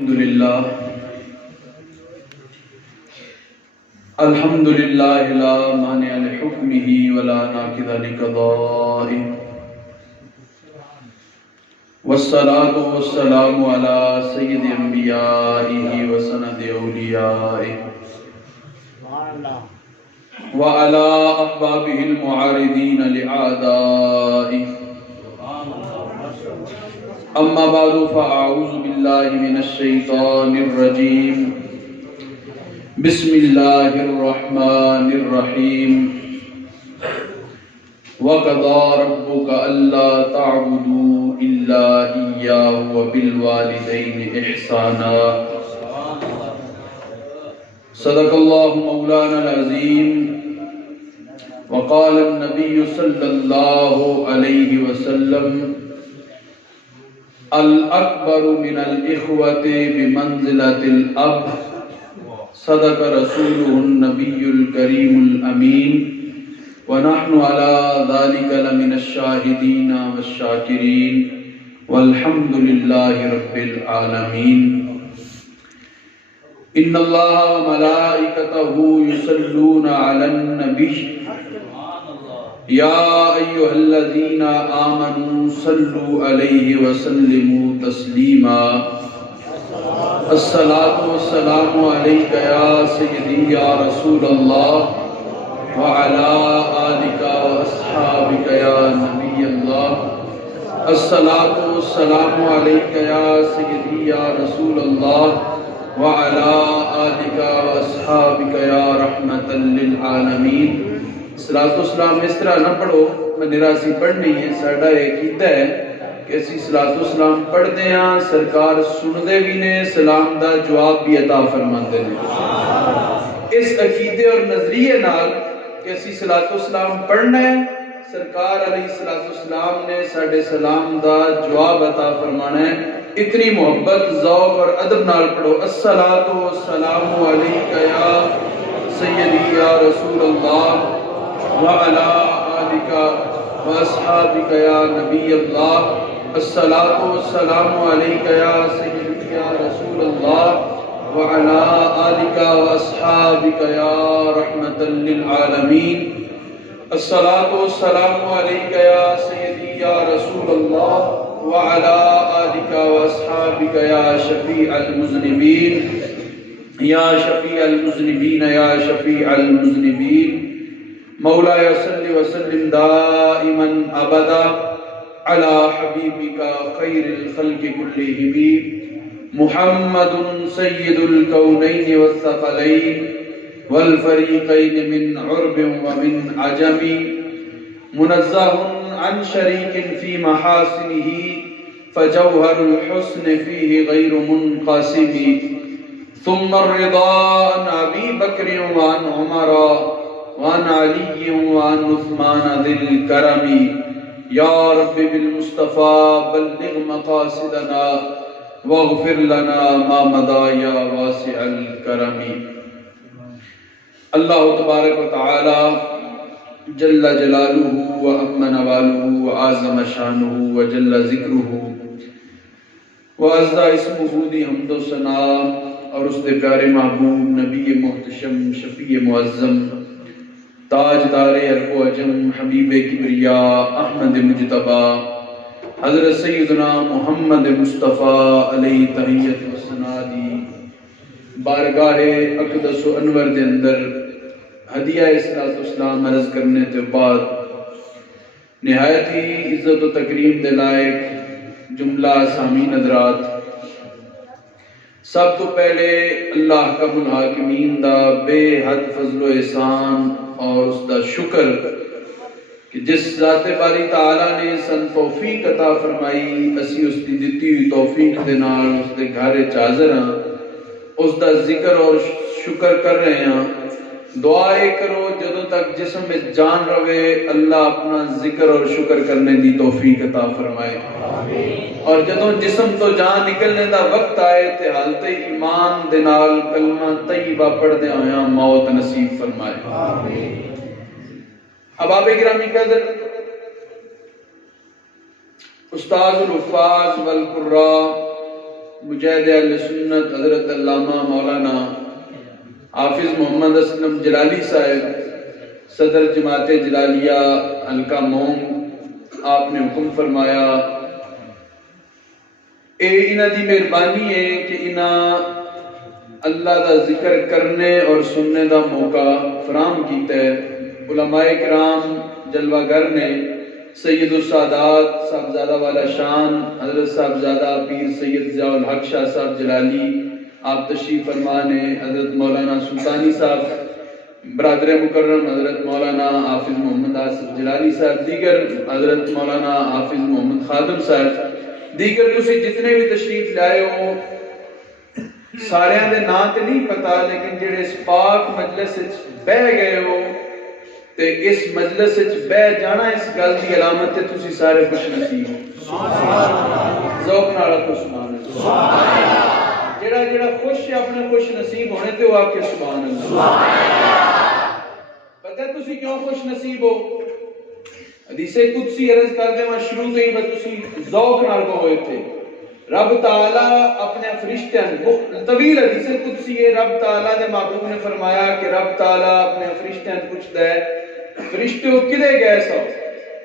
الحمد لله لا مانع لحكمه ولا ناقض لقضائه والصلاة والسلام على سيد أنبيائه وسند أوليائه وعلى أحبابه المعارضين لأعدائه أما بعد فأعوذ بالله من الشيطان الرجيم بسم الله الرحمن الرحيم وقضى ربك ألا تعبدوا إلا إياه وبالوالدين إحسانا صدق الله مولانا العظيم وقال النبي صلى الله عليه وسلم الأكبر من الإخوة بمنزلة الأب صدق رسوله النبي الكريم الأمين ونحن على ذلك لمن الشاهدين والشاكرين والحمد لله رب العالمين إن الله وملائكته يصلون على النبي يا أيها الذين آمنوا صلوا عليه وسلموا تسليما الصلاة والسلام عليك يا سيدي يا رسول الله وعلى آلك وأصحابك يا نبي الله الصلاة والسلام عليك يا سيدي يا رسول الله وعلى آلك وأصحابك يا رحمة للعالمین۔ صلاۃ والسلام اس طرح نہ پڑھو، میں نراسی پڑھنی ہے، ساڈا یہ کیتا ہے کہ اسی صلاۃ والسلام پڑھتے ہیں، سرکار سندے بھی نے، سلام دا جواب بھی عطا فرماتے ہیں۔ اس عقیدے اور نظریے نال کہ اسی صلاۃ والسلام پڑھنا ہے، سرکار علیہ الصلوۃ والسلام نے ساڈے سلام دا جواب عطا فرمانا ہے، اتنی محبت ذوق اور ادب نال پڑھو۔ الصلاۃ والسلام علیک یا سیدی یا رسول اللہ وعلی آلک واصحابک یا نبی اللہ الصلاۃ والسلام علیک یا سیدی یا رسول اللہ وعلی آلک واصحابک یا رحمۃ للعالمین الصلاۃ والسلام علیک یا سیدی یا رسول اللہ وعلی آلک واصحابک یا شفیع المذنبین یا شفیع المذنبین یا شفیع المذنبین مولاي صل وسلم دائما ابدا على حبيبك خير الخلق كلهم محمد سيد الكونين والثقلين والفريقين من عرب ومن عجم منزه عن شريك في محاسنه فجوهر الحسن فيه غير منقسم ثم الرضا عن أبي بكر وعن عمر وعن علي وعن عثمان ذي الكرم يا رب بالمصطفى بلغ مقاصدنا واغفر لنا ما مضى يا واسع الكرم۔ اللہ تبارک و تعالی جل جلالہ وعظم نوالہ وعظم شانہ وجل ذکرہ وعز اسمہ دی حمد و ثنا اور اس دے پیارے محبوب نبی محتشم شفیع معظم تاجدار عرب و عجم حبیب کبریا احمد مجتبی حضرت سیدنا محمد مصطفیٰ علیہ تحیت و ثنا دی بارگاہ اقدس و انور دے اندر ہدیہ صلاۃ والسلام عرض کرنے کے بعد نہایت ہی عزت و تکریم دے لائق جملہ سامعین حضرات، سب تو پہلے اللہ کا الحاکمین دا بے حد فضل و احسان اور اس دا شکر کہ جس ذات باری تعالیٰ نے سن توفیق عطا فرمائی، اسی اس دی دتی ہوئی توفیق دے نال اس دے گھر حاضر ہاں، اس دا ذکر اور شکر کر رہے ہیں۔ دعائے کرو جدوں تک جسم میں جان رہے اللہ اپنا ذکر اور شکر کرنے دی توفیق عطا فرمائے، اور جدوں جسم تو جان نکلنے دا وقت آئے تے حالت ایمان دے نال کلمہ طیبہ پڑھ دے ہویاں موت نصیب فرمائے۔ احباب گرامی قدر، استاد الحفاظ والقراء مجاہد اہل سنت حضرت علامہ مولانا حافظ محمد اسلم جلالی صاحب صدر جماعت جلالیہ حلقہ موم، آپ نے حکم فرمایا انہاں دی مہربانی ہے کہ انہاں اللہ دا ذکر کرنے اور سننے دا موقع فراہم کیتا ہے۔ علماء کرام جلوہ گر نے سید السادات صاحبزادہ والا شان حضرت صاحبزادہ پیر سید ضیاء الحق شاہ صاحب جلالی آپ تشریف فرمان ہیں، حضرت مولانا سلطانی صاحب، برادر مکرم حضرت مولانا حافظ محمد آصف جلالی صاحب، دیگر حضرت مولانا حافظ محمد خادم صاحب، دیگر تسی جتنے بھی تشریف لائے ہو سارے دے نام تے نہیں پتا، لیکن جڑے اس پاک مجلس بہ گئے ہو تے اس مجلس بہ جانا اس گل دی علامت تے تسی سارے خوش نصیب ہو۔ ذوق نال آکھو سبحان اللہ۔ جڑا جڑا خوش ہے اپنے خوش نصیب ہونے تے وہ آکھے سبحان اللہ۔ پتہ تسی کیوں خوش نصیب ہو؟ حدیث قدسی عرض کر دے میں شروع تو ہی تسی ذوق نال کہو تھے، رب تعالیٰ اپنے فرشتیاں، طویل حدیث قدسی ہے، رب تعالیٰ نے محبوب نے فرمایا کہ رب تعالیٰ اپنے فرشتیاں پوچھتا ہے فرشتوں کدے گئے سو؟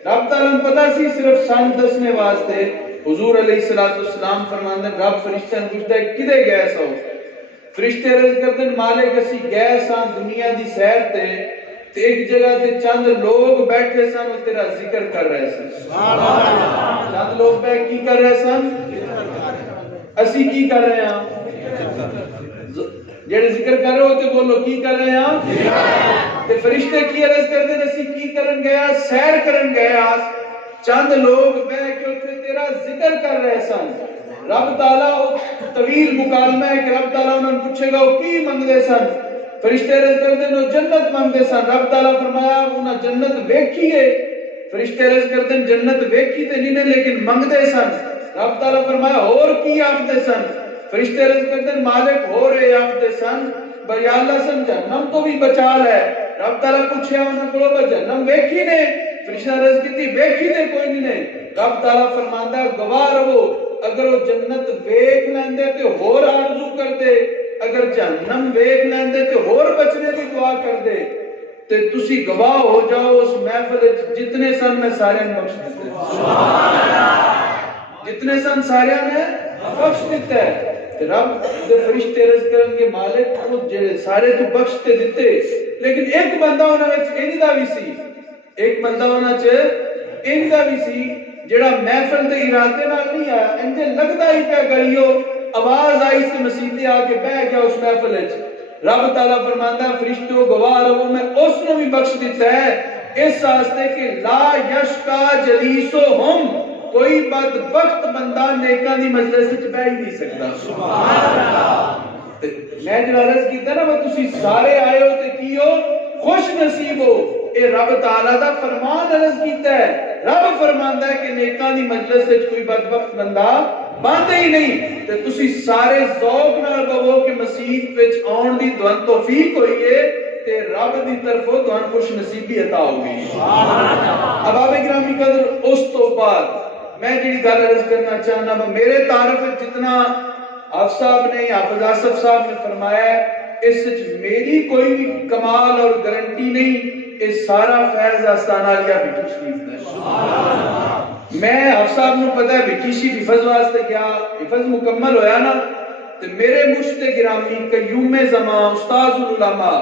رب تعالیٰ نے پتا سی صرف سان دسنے واسطے، حضور علیہ السلام فرماندے رب فرشتیاں پوچھتا ہے کدے گئے سو؟ فرشتے عرض کرتے ہیں مالک اسی گئے سان دنیا دی سیر تے ایک جگہ تے چند لوگ بیٹھے سن وہ تیرا ذکر کر رہے سن۔ چند لوگ بیٹھ کی کر رہے سن؟ اسی کی کر رہے ہیں؟ جڑے ذکر کر رہے ہوتے بولو کی کر رہے ہیں؟ تے فرشتے کی عرض کرتے ہیں اسی کی کرن گیا؟ سیر کرن گیا، چند لوگ بیٹھ کے اتنے تیرا ذکر کر رہے سن۔ رب تعالیٰ طویل مکالمہ ہے کہ رب تعالیٰ انہوں نے پوچھے گا وہ کی منگدے سن؟ فرشتے عرض کرتے ہیں جنت منگدے سن۔ رب تعالیٰ فرمایا انہاں جنت ویکھی ہے؟ فرشتے عرض کرتے ہیں جنت ویکھی تے نہیں لیکن منگدے سن۔ رب تعالیٰ فرمایا اور کی آفتے سن؟ فرشتے عرض کرتے ہیں مالک ہو رہے آفتے سن یا اللہ سن جہنم تو بھی بچا لے۔ رب تعالیٰ پوچھے انہوں کو جہنم ویکھی نے؟ فرشتے عرض کیتی ویکھی نے کوئی نہیں۔ رب تعالیٰ فرماندا گواہ رہو اگر وہ جنت ویکھ لیندے تے ہور آرزو کر دے، اگر جہنم ویکھ لیندے تے ہور بچنے دی دعا کر دے تے تسی گواہ ہو جاؤ اس محفل جتنے سن میں سارے بخش دیتے، جتنے سن سارے نے بخش دیتا ہے۔ رب دے فرشتے عرض کرن گے مالک وہ جڑے سارے تو بخشتے دیتے لیکن ایک بندہ انہاں وچ اینی دا وی سی، ایک بندہ انہاں وچ اینی دا وی سی جڑا محفل دے ارادے نال نہیں آیا، انجے لگدا ہی پیا گلیو آواز آئی سے مسیتے آ کے بیٹھ گیا اس محفل وچ۔ رب تعالیٰ فرماندا فرشتو گواہ رہو میں اس نے بھی بخش دیتا ہے اس واسطے کہ لا یشکا جلیسہم، کوئی بدبخت بندہ نیکاں دی مجلس وچ بیٹھ ہی نہیں سکتا۔ سبحان اللہ۔ میں جو عرض کیتا نا وہ تسی سارے آئے ہو تے کی ہو خوش نصیب ہو، اے رب تعالیٰ دا فرمان عرض کیتا ہے۔ رب فرماندا ہے کہ نیکاں دی مجلس وچ کوئی بدبخت بندہ باندھے ہی نہیں تے تسی سارے ذوق نال کہو کہ مسیح وچ آن دی دعا توفیق ہوئی ہے تے رب دی طرفوں دعا خوش نصیبی عطا ہو گئی۔ سبحان اللہ۔ اب آپ گرامی قدر اس تو بعد میں جڑی گل عرض کرنا چاہنا میرے تعارف جتنا حافظ صاحب نے حافظ آصف صاحب نے فرمایا ہے اس میری کوئی بھی کمال اور گارنٹی نہیں، اس سارا فیض آستانہ عالیہ بھٹی شریف ہے۔ میں حافظ صاحب نے پتہ ہے بھٹی شریف حفظ واسطے کیا حفظ مکمل ہویا نا تو میرے مرشد گرامی قیوم زمان استاذ العلماء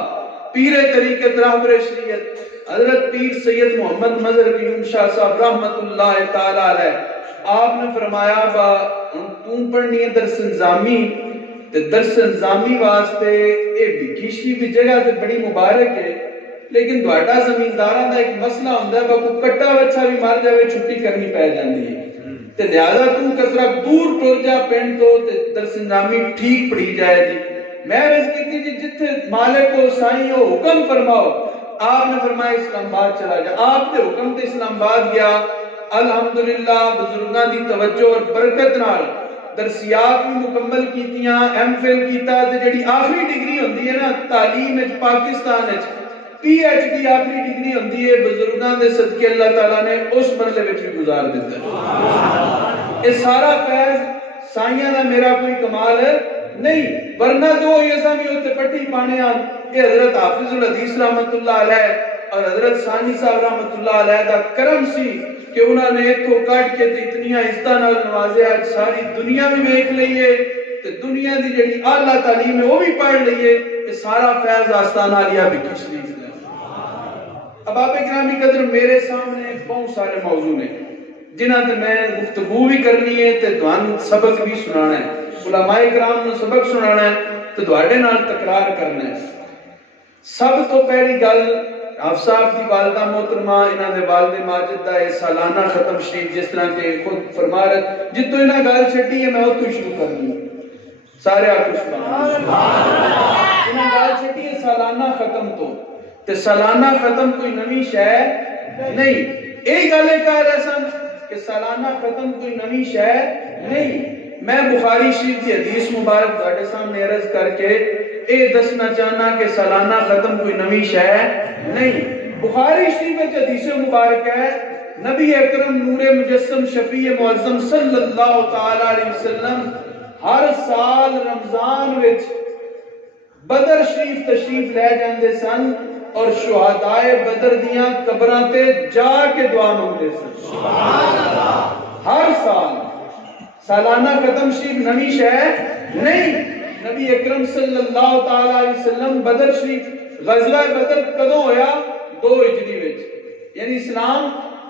پیر طریقت رہبر شریعت حضرت پیر سید محمد مظہر قیوم شاہ صاحب رحمت اللہ تعالی علیہ آپ نے فرمایا با تو پڑھنی ہے درس نظامی تے درس نظامی واسطے اے بھٹی شریف کی جگہ تے بڑی مبارک ہے لیکن دوڑا زمینداراں دا ایک مسئلہ ہوندا ہے کوئی کٹا بچہ بھی مر جاوے چھٹی کرنی پے جاندی ہے تے لہذا تو کسرا دور ٹر جا پنڈ تو تے درس نظامی ٹھیک پڑھی جائے جی۔ میں عرض کی جی جتھے مالک و سائیں ہو حکم فرماؤ۔ آپ نے فرمایا اسلام آباد چلا جا، آپ نے حکم تے اسلام آباد گیا۔ الحمدللہ بزرگاں دی توجہ اور برکت نال درسیات بھی مکمل کیتیاں، ایم فل کیتا تے جڑی آخری ڈگری ہوندی ہے نا تعلیم وچ پاکستان وچ پی ایچ ڈی آخری ڈگری ہوندی ہے بزرگاں دے صدقے اللہ تعالیٰ نے اس مرحلے وچ بھی گزار دیتا ہے۔ یہ سارا فیض سائیاں دا میرا کوئی کمال نہیں، ورنہ جو یہ سامی ہوتے پٹی پانے آن کہ حضرت حافظ الحدیث رحمت اللہ علیہ اور حضرت ثانی صاحب رحمت اللہ علیہ دا کرم سی کہ انہوں نے ایک کو کٹ کے اتنی عزتہ نال نوازے، آج ساری دنیا میں دیکھ لئیے تے دنیا دی جڑی اعلیٰ تعلیم ہے وہ بھی پڑھ لئیے کہ سارا فیض آستانہ علیہ بھی کس لیے ہے۔ اب آپ گرامی قدر میرے سامنے بہت سارے موضوع ہیں جنہاں تے میں گفتگو بھی کرنی ہے تے دوان سبق بھی سنانا ہے، علماء کرام نے سبق سنانا ہے تو دوڑے نال تکرار کرنا ہے۔ سب تو پہلی گل آپ صاحب کی والدہ محترمہ انہاں دے والد ماجد دا سالانہ ختم شریف جس طرح کے خود فرما رہے جتوں انہاں گل چھٹی ہے میں وہ تو شروع کرنی ہوں، سارے آپ سبحان اللہ۔ انہاں گل چھٹی ہے سالانہ ختم تو تے سالانہ ختم کوئی نویں شے نہیں، ایک گل کہہ رہے سن کہ سالانہ ختم کوئی نویں شے نہیں۔ میں بخاری شریف کی حدیث مبارک تہاڈے سامنے عرض کر کے اے دسنا چاہنا کہ سالانہ ختم کوئی نویں شے نہیں۔ بخاری شریف میں حدیث مبارک ہے نبی اکرم نور مجسم شفیع معظم صلی اللہ تعالی علیہ وسلم ہر سال رمضان وچ بدر شریف تشریف لے جاندے سن اور شہدائے بدر دیاں قبراں تے جا کے دعا مانگدے سن، سبحان اللہ۔ ہر سال سالانہ ختم شریف نویں شے نہیں۔ نبی اکرم صلی اللہ تعالی علیہ وسلم بدر شریف غزوہ بدر کدوں ہویا؟ 2 ہجری وچ، یعنی اسلام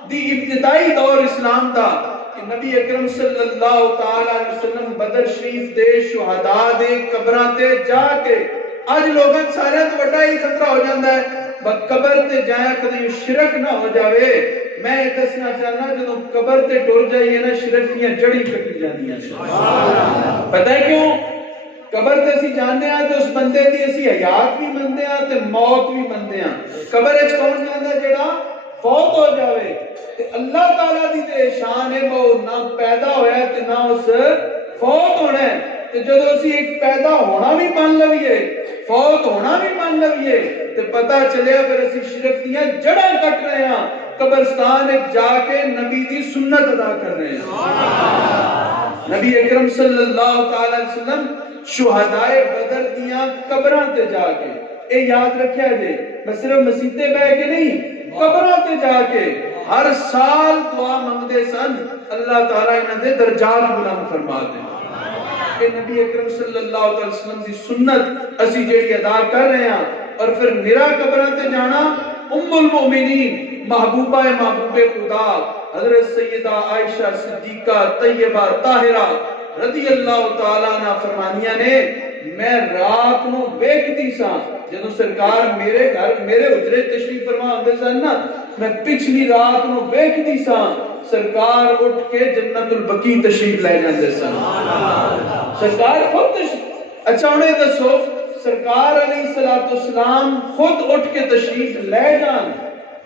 دی ابتدائی دور اسلام دا کہ نبی اکرم صلی اللہ تعالی علیہ وسلم بدر شریف دے شہداء دے قبراں تے جا کے اج لوگاں سارے تو بڑا ہی خطرہ ہو جاتا ہے قبر تے جایا کدی شرک نہ ہو جاوے۔ میں یہ دسنا چاہنا جدوں قبر تے ٹر جائیے نا شرک دیاں جڑی کٹی جاندیاں، پتہ ہے کیوں؟ قبر تے اسی جاننے ہاں تے اس بندے دی اسی حیات بھی مندے ہاں تے موت بھی مندے ہاں۔ قبر وچ کون جاندا جڑا فوت ہو جاوے تے اللہ تعالیٰ دی تے شان ہے وہ نہ پیدا ہویا ہے تے نہ اس فوت ہونا ہے، تے جدوں اسی ایک پیدا ہونا بھی مان لویے فوت ہونا بھی مان لویے تے پتہ چلیا پھر اسی شرک دیاں جڑاں کٹ رہے ہاں، قبرستان ایک جا کے نبی دی سنت ادا کر رہے ہیں۔ نبی اکرم صلی اللہ تعالی علیہ وسلم شہدائے بدر دیاں قبراں تے جا کے، اے یاد رکھیا جے میں صرف مسیتے بہ کے نہیں، قبراں تے جا کے ہر سال دعا مانگدے سن اللہ تعالیٰ انہاں دے درجات بلند فرما دے۔ کہ نبی اکرم صلی اللہ علیہ وسلم دی سنت اسی جیڑی ادا کر رہے ہیں اور پھر میرا قبراں تے جانا ام المؤمنین محبوبہ محبوب خدا حضرت سیدہ عائشہ صدیقہ طیبہ طاہرہ رضی اللہ تعالیٰ عنہ فرمانیاں نے میں رات نو ویکھدی ساں جدوں سرکار میرے گھر میرے حجرے تشریف فرما ہوندے سن نا میں پچھلی رات نو ویکھدی ساں سرکار اٹھ کے جنت البقیع تشریف لے جاندے سن، سرکار خود تشریف۔ اچھا انہیں دسو سرکار علیہ السلام خود اٹھ کے تشریف لے جان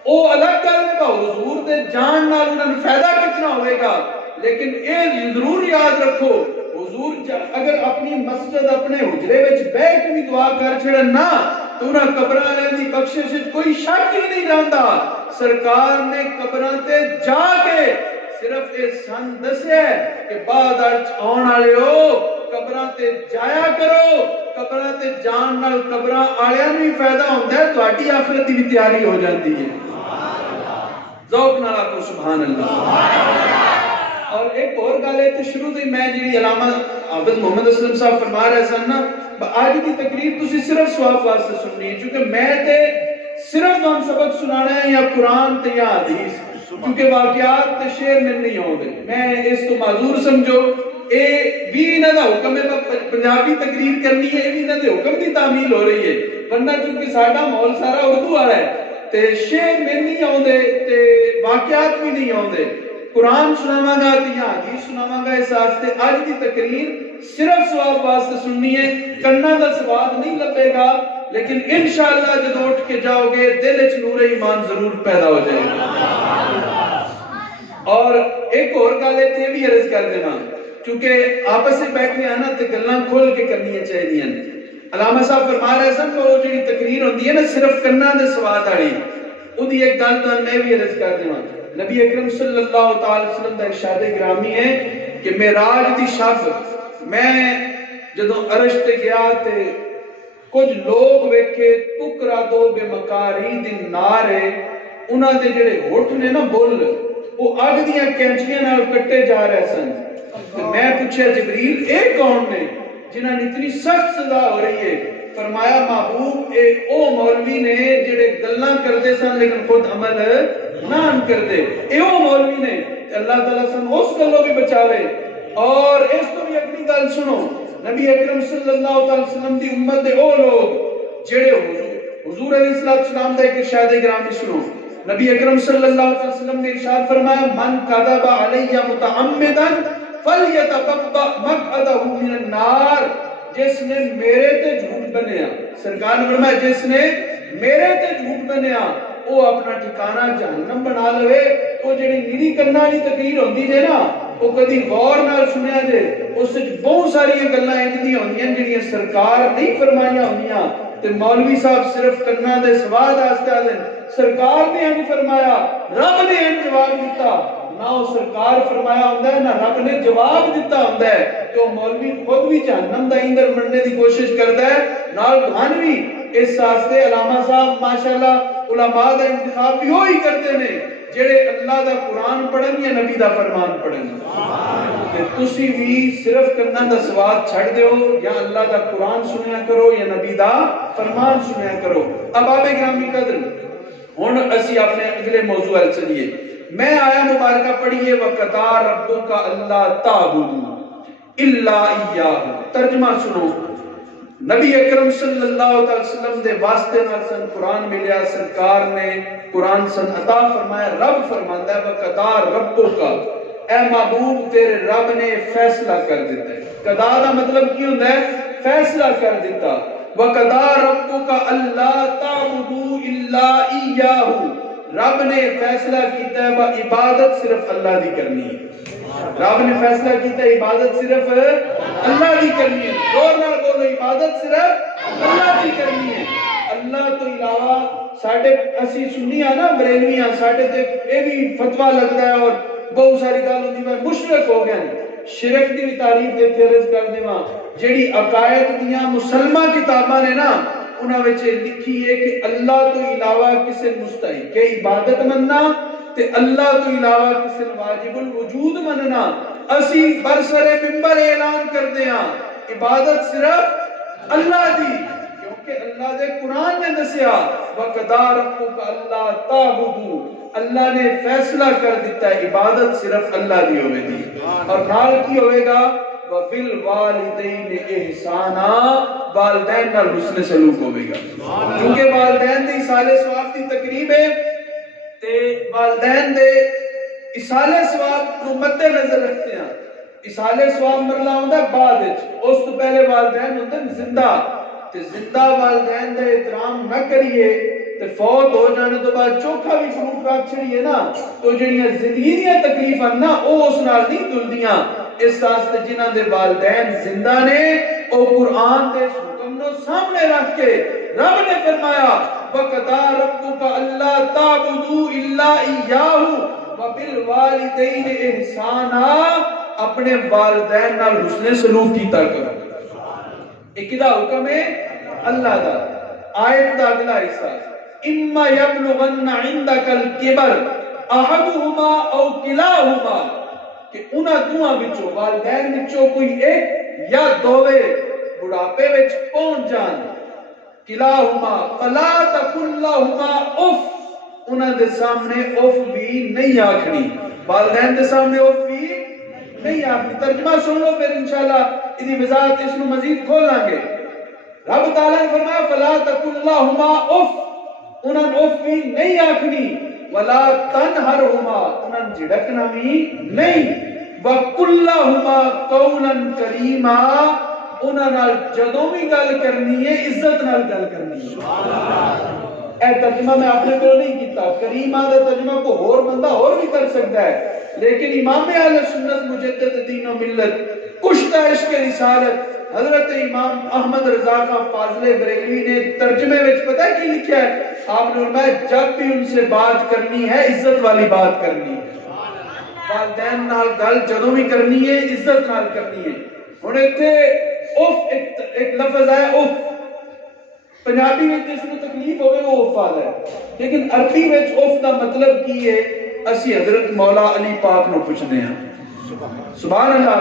او الگ گل ہے کہ حضور دے جان نال انہاں نوں فائدہ کتنا ہوئے گا، لیکن اے ضرور یاد رکھو حضور اگر اپنی مسجد اپنے حجرے وچ بیٹھ کے بھی دعا کر چھڑن نا تو انہاں قبراں والے دی بخشش وچ کوئی شک ہی نہیں رہندا۔ سرکار نے قبراں تے جا کے صرف اے سن دسیا کہ بعد آن والے ہو قبراں تے جایا کرو، قبراں تے جان نال قبراں والےاں نوں بھی فائدہ ہوندا ہے، تہاڈی آخرت دی بھی تیاری ہو جاندی ہے۔ ذوق نال آکھو سبحان اللہ۔ اور ایک اور گل ہے کہ شروع سے میں جی علامہ حافظ محمد اسلم صاحب فرما رہے سن نا آج کی تقریر تسی صرف ثواب واسطے سننی ہے کیونکہ میں تے صرف ہم سبق سنانا ہے یا قرآن تے یا حدیث، کیونکہ واقعات تے شعر میں نہیں ہوندے، میں اس تو معذور سمجھو اے بھی انہاں دا حکم ہے پنجابی تقریر کرنی ہے، اے بھی انہاں دے حکم دی تعمیل ہو رہی ہے، ورنہ چونکہ ساڈا ماحول سارا اردو والا ہے تے شعر میں نہیں ہوندے تے واقعات بھی نہیں ہوندے، قرآن سناواں گا یا حدیث سناواں گا، اس واسطے اج دی تقریر صرف ثواب واسطے سننی ہے، کنا دا سواد نہیں لبے گا، لیکن انشاءاللہ جب اٹھ کے جاؤ گے دل وچ نور ایمان ضرور پیدا ہو جائے گا۔ اور ایک اور گل ہے بھی عرض کر دینا کیونکہ آپس میں بیٹھے ہیں نا تے گلاں کھول کے کرنی چاہیے۔ علامہ صاحب فرما رہے سن کہ وہ جڑی تقریر ہوندی ہے نا صرف کنا دے سواد والی، اودی ایک گل تو میں بھی عرض کر دیواں۔ نبی اکرم صلی اللہ تعالی وسلم کا ارشاد گرامی ہے کہ معراج دی شب میں جدوں عرش تے گیا تے کچھ لوگ ویکھے تکرا دو بے مکاری دن نارے انہاں دے جڑے ہٹھ نے نا بول وہ اگ دیاں کینچیاں نال کٹے جا رہے سن تے میں پوچھا جبریل اے کون نے جنہاں نے اتنی سخت سزا ہو رہی ہے؟ فرمایا محبوب اے او مولوی نے جڑے گلاں کردے سن لیکن خود عمل نہ کردے، اے او مولوی نے اللہ تعالیٰ سن اس گلوں بھی بچاوے۔ اور اس تو بھی اپنی گل سنو، نبی اکرم صلی اللہ علیہ وسلم دی امت دے او لوگ جڑے حضور علیہ السلام دا ایک ارشاد گرامی سنو، نبی اکرم صلی اللہ علیہ وسلم نے ارشاد فرمایا من کذب علی متعمدا فلیتبوأ مقعدہ من النار، جس نے میرے تے جھوٹ بنیا، سرکار نے فرمایا جس نے میرے تے جھوٹ بنیا وہ اپنا ٹھکانہ جہنم بنا لوے۔ وہ جڑی نیری کرنا والی تقریر ہوندی جے نا وہ کدی غور نال سنیا جے، اس وچ بہت ساری گلاں ایندیاں ہوندیاں جڑیاں سرکار نہیں فرمائیاں ہوندیاں تے مولوی صاحب صرف کناں دے سواد واسطے آدن سرکار نے انج فرمایا، رب نے انج جواب دیتا، نہ وہ سرکار فرمایا ہوندا ہے نہ رب نے جواب دیتا ہوندا ہے، تو مولوی خود بھی جہنم دا ایندھن بننے دی کوشش کردا ہے نال دھن بھی۔ اس واسطے علامہ صاحب ماشاءاللہ علماء دا انتخاب بھی وہی کرتے نے جڑے اللہ دا قرآن پڑھن یا نبی دا فرمان پڑھن۔ کہ تسی بھی صرف کناں دا سواد چھڑ دیو، یا اللہ دا قرآن سنیا کرو یا نبی دا فرمان سنیا کرو۔ اب آپ گرامی قدر ہن اسی اپنے اگلے موضوع ال چلیے۔ میں آیا مبارکہ پڑھیے وَقَضَىٰ رَبُّكَ أَلَّا تَعْبُدُوا إِلَّا إِيَّاهُ، ترجمہ سنو۔ نبی اکرم صلی اللہ علیہ وسلم دے واسطے نال سن قرآن ملیا، سرکار نے قرآن سن عطا فرمایا، رب فرماندا ہے وَقَضَىٰ رَبُّكَ، اے محبوب تیرے رب نے فیصلہ کر دیتا ہے۔ قضا دا مطلب کی ہوندا ہے؟ فیصلہ کر دیتا۔ وَقَضَىٰ رَبُّكَ أَلَّا تَعْبُدُوا إِلَّا إِيَّاهُ، رب نے فیصلہ کیتا ہے عبادت صرف اللہ دی کرنی ہے۔ رب نے فیصلہ کیتا ہے عبادت صرف اللہ دی کرنی ہے۔ زور نال بولو، عبادت صرف اللہ دی کرنی ہے۔ اللہ تو علاوہ ساڈے اسی سنی ہاں نا بریلوی ہاں، ساڈے تے اے بھی فتویٰ لگدا ہے اور بہت ساری گل ہوندی ہے مشرک ہو گئے۔ شرک دی بھی تعریف دے عرض کر دیواں، جیڑی عقائد دیاں مسلمہ کتاباں نے نا انہاں وچ لکھی ہے کہ اللہ تو علاوہ کسے مستحق کہ عبادت مننا تے اللہ تو علاوہ کسے واجب الوجود مننا۔ اسی برسر منبر اعلان کر دیاں عبادت صرف اللہ دی، کیونکہ اللہ دے قرآن نے دسیا وَقَضَىٰ رَبُّكَ أَلَّا تَعْبُدُوا، اللہ نے فیصلہ کر دیتا ہے عبادت صرف اللہ دی ہوئے دی، اور نال کی ہوئے گا وَبِالْوَالِدَيْنِ إِحْسَانًا، والدین نال حسن سلوک ہوئے گا، کیونکہ والدین دے اصالِ ثواب دی تقریب ہے تے والدین دے اصالِ ثواب کو مد نظر رکھتے ہیں۔ اصالِ ثواب مرلہ ہوندہ ہے بعد اس تو پہلے والدین ہوندے ہیں زندہ، تے زندہ والدین دے احترام نہ کریے تے فوت ہو جانے تو بعد چوکھا بھی فروٹ رکھ چھڑیے نا تو جڑیاں زندگی دیاں تکلیفاں نا او اس نال نہیں دلدیاں۔ اس واسطے جنہاں دے والدین زندہ نے او قرآن دے حکم نو سامنے رکھ کے رب نے فرمایا وَقَضَىٰ رَبُّكَ أَلَّا تَعْبُدُوا إِلَّا إِيَّاهُ وَبِالْوَالِدَيْنِ إِحْسَانًا، اپنے والدین نال حسن سلوک کیتا کرو۔ ایک دا حکم ہے اللہ دا۔ آیت دا اگلا حصہ اِمَّا يَبْلُغَنَّ عِنْدَكَ الْكِبَرَ أَحَدُهُمَا أَوْ كِلَاهُمَا، کہ انہاں دوہاں وچوں والدین وچوں کوئی ایک یا دووے بڑھاپے وچ پہنچ جان، کلاہما فلا تقل لهما اف، انہاں دے سامنے اف بھی نہیں آکھنی، والدین دے سامنے اف بھی نہیں آکھنی۔ ترجمہ سن لو پھر انشاءاللہ ادھی وضاحت اس نو مزید کھولاں گے۔ رب تعالیٰ نے فرمایا فلا تقل لهما اف، انہاں اف بھی نہیں آکھنی، ولا تنہرہما، انہاں جھڑکنا بھی نہیں، وقل لهما قولا کریما، انہاں نال جدوں بھی گل کرنی ہے عزت نال گل کرنی ہے۔ اے ترجمہ میں آپ نے کو نہیں کیتا، کریمہ دا ترجمہ کو اور بندہ اور بھی کر سکتا ہے، لیکن امام اہل سنت مجدد دین و ملت کشتہ عشق رسالت حضرت امام احمد رضا کا فاضل بریلوی نے ترجمے وچ پتہ ہے کی لکھا ہے؟ آپ نے فرمایا جب بھی ان سے بات کرنی ہے عزت والی بات کرنی ہے۔ والدین نال گل جدوں بھی کرنی ہے عزت نال کرنی ہے. ہن ایتھے اف ایک لفظ ہے اف. پنجابی وچ اس نوں تکلیف ہوے وہ اف آدا ہے, لیکن عربی وچ اف دا مطلب کی ہے؟ اسی حضرت مولا علی پاک نو پوچھدے ہاں. سبحان اللہ.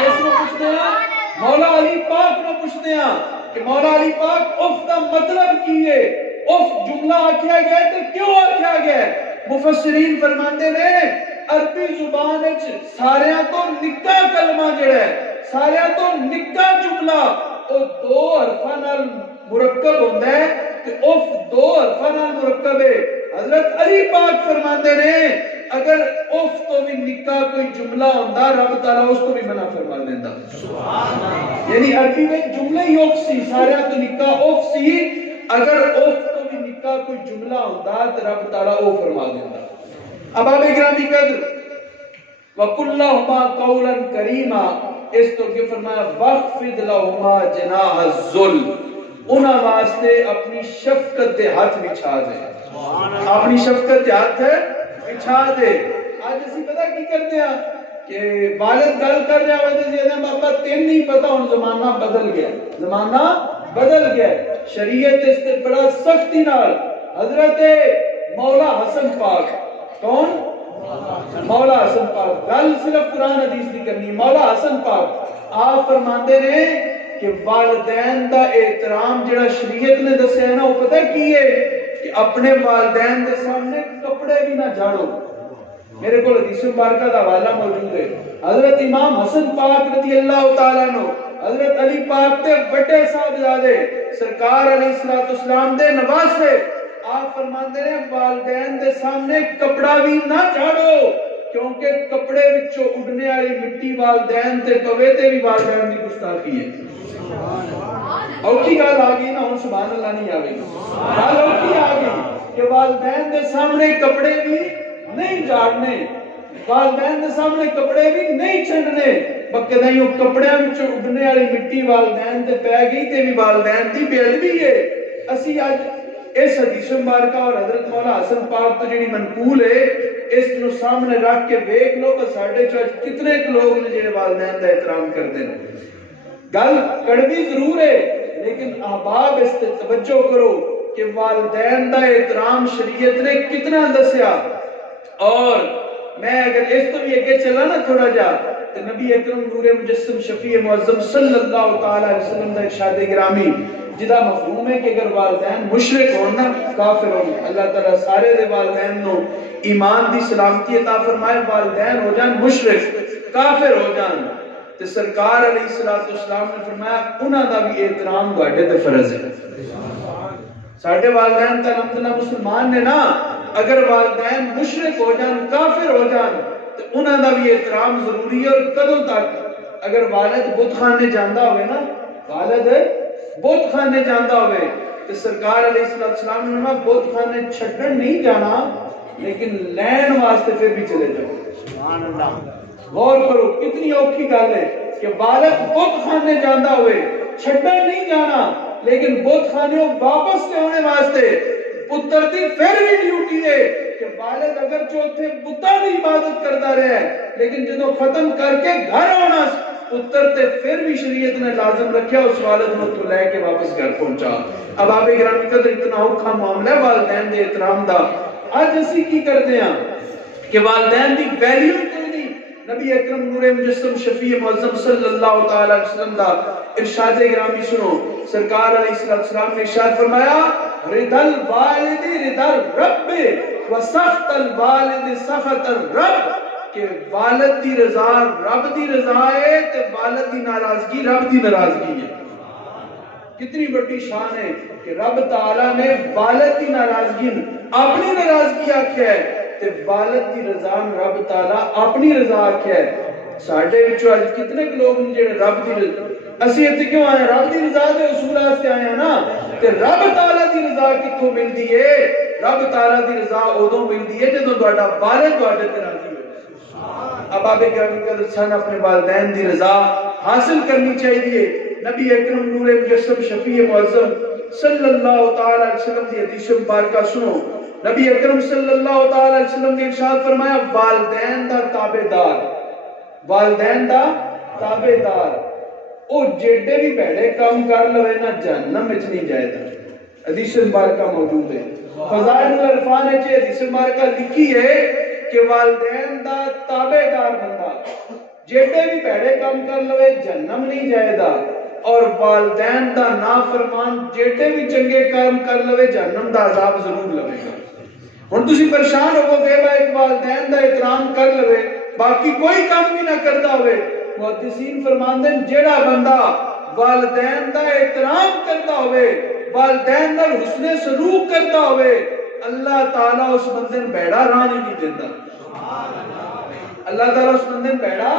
کس نو پوچھدے ہاں؟ مولا علی پاک نو پوچھدے ہاں کہ مولا علی پاک اف دا مطلب کی ہے؟ اف جملہ آکھیا گیا تے کیوں آکھیا گیا؟ مفسرین فرماندے نے عربی زبان وچ ساریاں تو نکا کلمہ جڑا ہے, ساریاں تو نکا جملہ او دو حرفاں نال مرکب ہوندا ہے تے اف دو حرفاں نال مرکب ہے. حضرت علی پاک فرماندے نے اگر اف تو بھی نکا کوئی جملہ ہوندا رب تعالی اس تو بھی منع فرما دیندا. سبحان اللہ. یعنی عربی میں جملے ہی اف سی, ساریاں تو نکا اف سی. اگر اف تو بھی نکا کوئی جملہ ہوندا تے رب تعالی او فرما دیندا. اب آپ گرامی قدر وَقُلْ لَهُمَا قَوْلًا كَرِيمًا, اس تو کہ فرمایا وَخْفِضْ لَهُمَا جَنَاحَ الذُّلِّ, انہاں واسطے اپنی شفقت دے ہاتھ بچھا دے. اپنی شفقت دے ہاتھ بچھا دے. آج اسی پتہ کی کرتے ہیں کہ والد گل کر رہے ہوئے تھے زیادہ بابا تین نہیں پتا, ہن زمانہ بدل گیا, زمانہ بدل گیا. شریعت اس سے بڑا سختی نال حضرت مولا حسن پاک, کون؟ مولا حسن پاک. گل صرف قرآن حدیث نہیں کرنی. مولا حسن پاک آپ فرماندے نے کہ والدین دا احترام جڑا شریعت نے دسیا ہے نا, وہ پتہ کی ہے کہ اپنے والدین دے سامنے کپڑے بھی نہ جھاڑو. میرے کو حدیث مبارکہ دا حوالہ موجود ہے. حضرت امام حسن پاک رضی اللہ تعالیٰ عنہ, حضرت علی پاک تے بڑے صاحبزادے سرکار علیہ السلام دے نواسے, آپ فرماندے نے والدین دے سامنے کپڑا بھی نہ جھاڑو, کیونکہ کپڑے وچوں اڑنے والی مٹی والدین تے پوے تے بھی والدین دی گستاخی ہے. اوکھی گل آ گئی نا, ہن سبحان اللہ نہیں آوے گی. گل اوکھی آ گئی کہ والدین دے سامنے کپڑے بھی نہیں جھاڑنے, والدین دے سامنے کپڑے بھی نہیں چھنڈنے. بقدر یوں کپڑیاں وچوں اڑنے والی مٹی والدین تے پے گئی تے بھی والدین دی بے ادبی ہے. اسی اج اس حدیث مبارکہ اور حضرت مولا حسن پاک تو جڑی منقول ہے اس نو سامنے رکھ کے دیکھ لو کہ ساڈے چ کتنے لوگ نے جڑے والدین دا احترام کردے نے. گل کڑوی ضرور ہے, لیکن احباب اس تے توجہ کرو کہ والدین دا احترام شریعت نے کتنا دسیا. اور میں اگر اس تو بھی اگے چلا نا تھوڑا جا تو نبی اکرم نور مجسم شفیع معظم صلی اللہ تعالی علیہ وسلم دا ارشاد گرامی جدا مفہوم ہے کہ اگر والدین مشرک ہونا کافر ہوں, اللہ تعالیٰ سارے دے والدین نو ایمان دی سلامتی عطا فرمائے. والدین ہو جان مشرک کافر ہو جان تے سرکار علیہ السلام نے فرمایا انہاں دا بھی احترام تواڈے تے فرض ہے. ساڈے والدین تے الحمدللہ مسلمان نے نا, اگر والدین مشرک ہو جان کافر ہو جان تو انہاں دا بھی احترام ضروری ہے. اور کدوں تک؟ اگر والد بت خانے جاندا ہوئے نا, والد بت خانے جاندا ہوئے تو سرکار علیہ السلام نے فرمایا بت خانے چھڈن نہیں جانا, لیکن لین واسطے پھر بھی چلے جاؤ. سبحان اللہ. غور کرو کتنی اوکھی گل ہے کہ والد بت خانے جاندا ہوئے چھڈن نہیں جانا, لیکن بت خانے واپس لے آنے واسطے پتر دی پھر بھی ڈیوٹی ہے کہ والد اگر چوتھے بتاں دی عبادت کرتا رہے لیکن جدو ختم کر کے گھر آنا پتر تے پھر بھی شریعت نے لازم رکھیا اس والد نو تو لے کے واپس گھر پہنچا. اب آپ گرامی قدر اتنا اوکھا معاملہ ہے والدین دے احترام دا. اج اسی کی کرتے ہیں کہ والدین دی ویلیو کوئی نہیں. نبی اکرم نور مجسم شفیع معظم صلی اللہ تعالی علیہ وسلم دا ارشاد گرامی سنو. سرکار علیہ السلام نے ارشاد فرمایا رضا الوالد رضا الرب وسخط الوالد سخط الرب, کہ والد دی رضا رب دی رضا ہے تے والد دی ناراضگی رب دی ناراضگی ہے. کتنی بڑی شان ہے کہ رب تعالی نے والد دی ناراضگی اپنی ناراضگی آکھیا ہے تے والد دی رضا رب تعالی اپنی رضا آکھیا ہے. ساڈے وچوں اج کتنے لوگ نے جڑے رب دی رضا, اسی اتنے کیوں آئے رب دی رضا دے اصول واسطے آئے ہیں نا, تے رب تعالی دی رضا کتھوں ملدی ہے؟ رب تعالی دی رضا ادوں ملدی ہے جدوں تہاڈا والد تہاڈے تے راضی ہو. اب آپ کے سن اپنے والدین دی رضا حاصل کرنی چاہیے. نبی اکرم نور مجسم شفیع معظم صلی اللہ تعالی علیہ وسلم دی حدیث مبارکہ سنو. نبی اکرم صلی اللہ تعالی علیہ وسلم نے ارشاد فرمایا والدین دا تابعدار، والدین دا تابعدار او جیڑے بھی بھڑے کام کر لوے نا جہنم وچ نہیں جائے گا۔ حدیث مبارکہ موجود ہے، فضائل العرفان وچ حدیث مبارکہ لکھی ہے کہ والدین دا تابعدار بندہ جیڑے بھی بھڑے کام کر لوے جہنم نہیں جائے گا، اور والدین دا نافرمان جیڑے بھی چنگے کام کر لوے جہنم دا عذاب ضرور لوے گا۔ ہن تسی پریشان ہو کہ ایک والدین دا احترام کر لوے باقی کوئی کام بھی نہ کرتا ہوئے، محدثین فرماندے جیڑا بندہ والدین دا احترام کرتا ہوئے، والدین نال حسن سلوک کرتا ہوئے، اللہ تعالیٰ اس بندے بیڑا راہ نہیں دیتا، اللہ تعالیٰ اس بندے بیڑا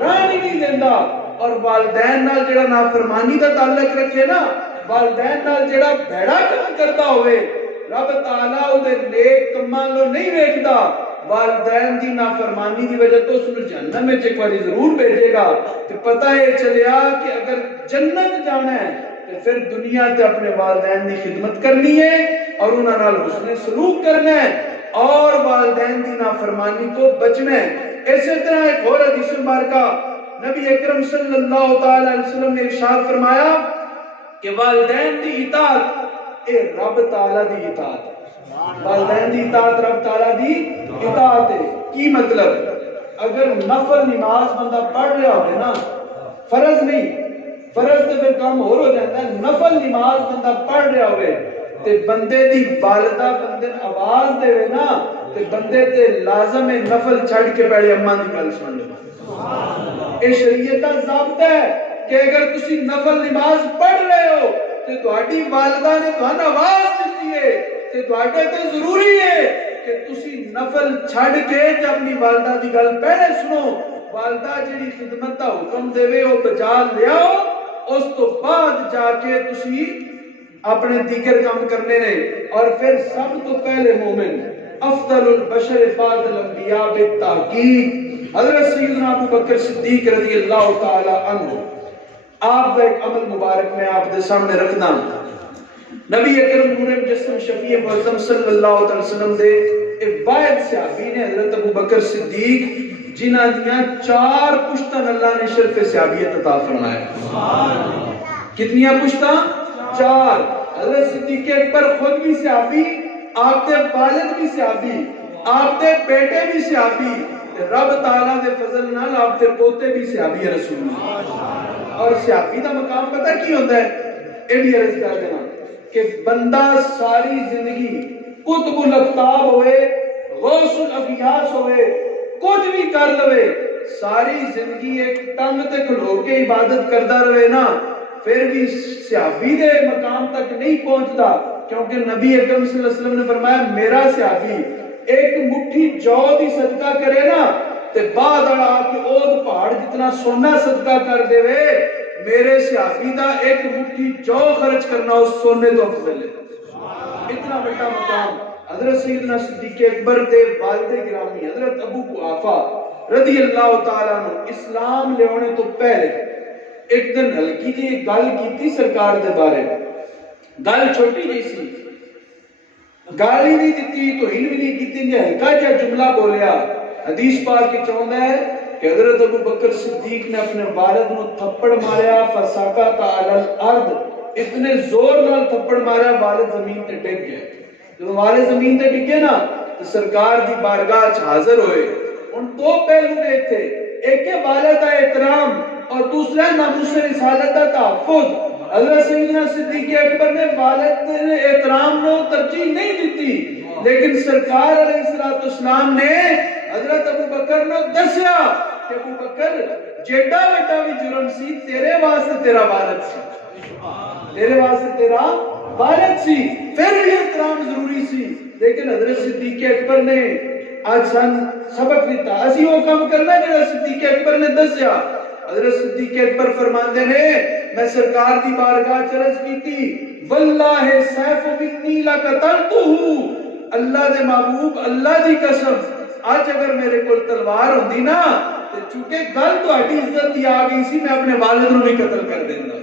راہ نہیں دیتا۔ اور والدین نال جیڑا نافرمانی دا تعلق رکھے نا، والدین نال جیڑا بیڑا کام کرتا ہوئے، رب تعالیٰ او دے نیک کماں لو نہیں ویکھدا، والدین دی نافرمانی دی وجہ تو اس نے جہنم میں ایک باری ضرور بھیجے گا۔ کہ پتہ یہ چلیا کہ اگر جنت جانا ہے تو پھر دنیا تے اپنے والدین دی خدمت کرنی ہے اور انہاں نال حسن سلوک کرنا ہے اور والدین دی نافرمانی تو بچنا ہے۔ اسی طرح ایک اور حدیث مبارکہ نبی اکرم صلی اللہ تعالی علیہ وسلم نے ارشاد فرمایا کہ والدین دی اطاعت اے رب تعالی دی اطاعت، والدین دی اطاعت رب تعالی دی اطاعت ہے۔ کی مطلب؟ اگر نفل نماز بندہ پڑھ رہا ہوئے نا، فرض نہیں، فرض تو پھر کام ہو جاتا ہے، نفل نماز بندہ پڑھ رہا ہوئے تے بندے دی والدہ بندے آواز دے وے نا تے بندے تے لازم ہے نفل چھڑ کے پہلے اماں دی گل سن لو۔ اے شریعت دا ضابطہ ہے کہ اگر تسی نفل نماز پڑھ رہے ہو تے تہاڈی والدہ نے تہانوں آواز دتی ہے تے تہاڈے تے ضروری ہے کہ تسی نفل چھڑ کے تے اپنی والدہ دی گل پہلے سنو، والدہ جڑی خدمت دا حکم دے وے او بجا لیاؤ، اس تو بعد جا کے تسی اپنے دیگر کام کرنے نے۔ اور پھر سب تو پہلے مومن افضل البشر بعد الانبیاء بالتحقیق حضرت سیدنا ابو بکر صدیق رضی اللہ تعالی عنہ، آپ کا ایک عمل مبارک میں آپ دے سامنے رکھنا۔ نبی اکرم نور مجسم شفیع معظم صلی اللہ علیہ وسلم دے ایک واحد صحابی نے حضرت ابو بکر صدیق جنہ دیاں 4 پشتاں اللہ نے شرف صحابیت عطا فرمایا۔ کتنیاں پشتاں؟ 4۔ حضرت صدیق اکبر خود بھی صحابی، آپ دے والد بھی صحابی، آپ دے بیٹے بھی صحابی، رب تعالیٰ دے فضل نال آپ دے پوتے بھی صحابی رسول اللہ۔ اور صحابی دا مقام پتہ کی ہوتا ہے؟ اے بھی عرض کر دینا کہ بندہ ساری زندگی قطب الاقطاب ہوئے، غوث الاغیاث ہوئے، کچھ بھی کر لوے، ساری زندگی ایک ٹنگ تے کھلو کے عبادت کردا رہے نا، پھر بھی صحابی دے مقام تک نہیں پہنچتا، کیونکہ نبی اکرم صلی اللہ علیہ وسلم نے فرمایا میرا صحابی ایک مٹھی جو دی صدقہ کرے نا تے بعد آ کے اود پہاڑ جتنا سونا صدقہ کر دے وے، میرے صحابی دا ایک مٹھی جو خرچ کرنا اس سونے تو افضل ہے۔ اتنا بڑا مقام حضرت سیدنا صدیق اکبر دے والد گرامی حضرت ابو قحافہ رضی اللہ تعالیٰ عنہ اسلام لے ہونے تو پہلے ایک دن ہلکی جی گل کیتی سرکار دے بارے، گل چھوٹی نہیں سی، گالی نہیں دیتی تو ہن بھی نہیں کیتی، نے ہلکا جا جملہ بولیا۔ حدیث پاک کی چاہتا ہے کہ حضرت ابو بکر صدیق نے اپنے والد نو تھپڑ ماریا، فساقط علی الارض، اتنے زور نال تھپڑ ماریا والد زمین تے ڈگ گیا۔ جب والد زمین تے ڈگے نا تو سرکار دی بارگاہ وچ حاضر ہوئے۔ ان 2 پہلو نے تھے، ایک ہے والد کا احترام اور دوسرا ناموس رسالت کا تحفظ۔ حضرت سیدنا صدیق اکبر نے والد کے احترام کو ترجیح نہیں دیتی، لیکن سرکار علیہ السلام نے حضرت ابو بکر نے دسیا کہ ابو بکر جیڑا بڑا بھی جرم سی تیرے واسطے تیرا والد سی، تیرے واسطے تیرا والد سی، پھر بھی احترام ضروری سی۔ لیکن حضرت صدیق اکبر نے آج سبق دیتا، اسی وہ کام کرنا جڑا صدیق اکبر نے دسیا۔ حضرت صدیق اکبر فرماندے نے میں سرکار دی بارگاہ چرز کی تھی، واللہ سیف منی لقتلتہ، اللہ دے محبوب اللہ دی قسم آج اگر میرے کول تلوار ہوندی نا تے چونکہ گل تو ہڈی عزت دی آ گئی سی، میں اپنے والد نو بھی قتل کر دیندا۔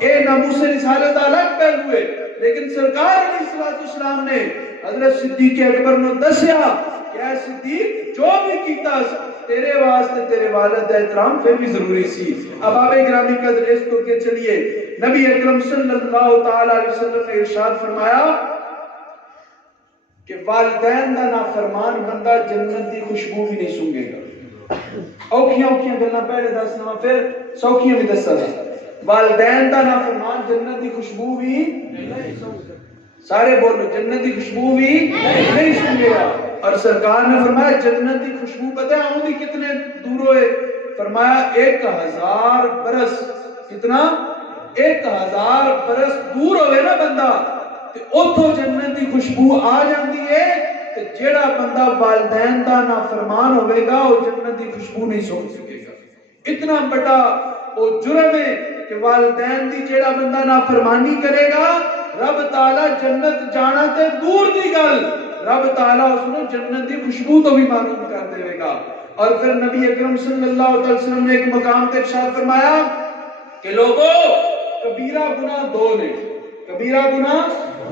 اے ناموس رسالت الگ پہلو ہے، لیکن سرکار علیہ السلام نے حضرت صدیق اکبر نے دسیا کہ اے صدیق جو بھی کیتا تیرے واسطے تیرے والد کا احترام پھر بھی ضروری سی. اب آپ گرامی قدر اس کو کے چلیے نبی اکرم صلی اللہ تعالی علیہ وسلم نے ارشاد فرمایا کہ والدین دا نافرمان بندہ جنت دی خوشبو بھی نہیں سونگے گا. اوکھیاں گلاں پہلے دسنا پھر سوکھیاں بھی دسنا. والدین دا نافرمان جنت دی خوشبو بھی نہیں سونگے گا. سارے بولو جنت دی خوشبو بھی نہیں سونگے گا. اور سرکار نے فرمایا جنت دی خوشبو پتہ ہے آؤں دی کتنے دور ہوئے؟ فرمایا 1000 برس. کتنا؟ 1000 برس دور ہوئے نا بندہ تے اوتھوں جنت دی خوشبو آ جاندی ہے. تے جیڑا بندہ والدین دا نافرمان ہوئے گا وہ جنت دی خوشبو نہیں سونگ سکے گا. اتنا بڑا وہ جرم ہے کہ والدین دی جیڑا بندہ نافرمانی کرے گا رب تعالی جنت جانا تے دور دی گل رب تعالی اس کو جنت دی خوشبو تو بھی معلوم کر دے گا. اور پھر نبی اکرم صلی اللہ علیہ وسلم نے ایک مقام تے ارشاد فرمایا کہ لوگو کبیرہ گناہ 2 نے. کبیرہ گناہ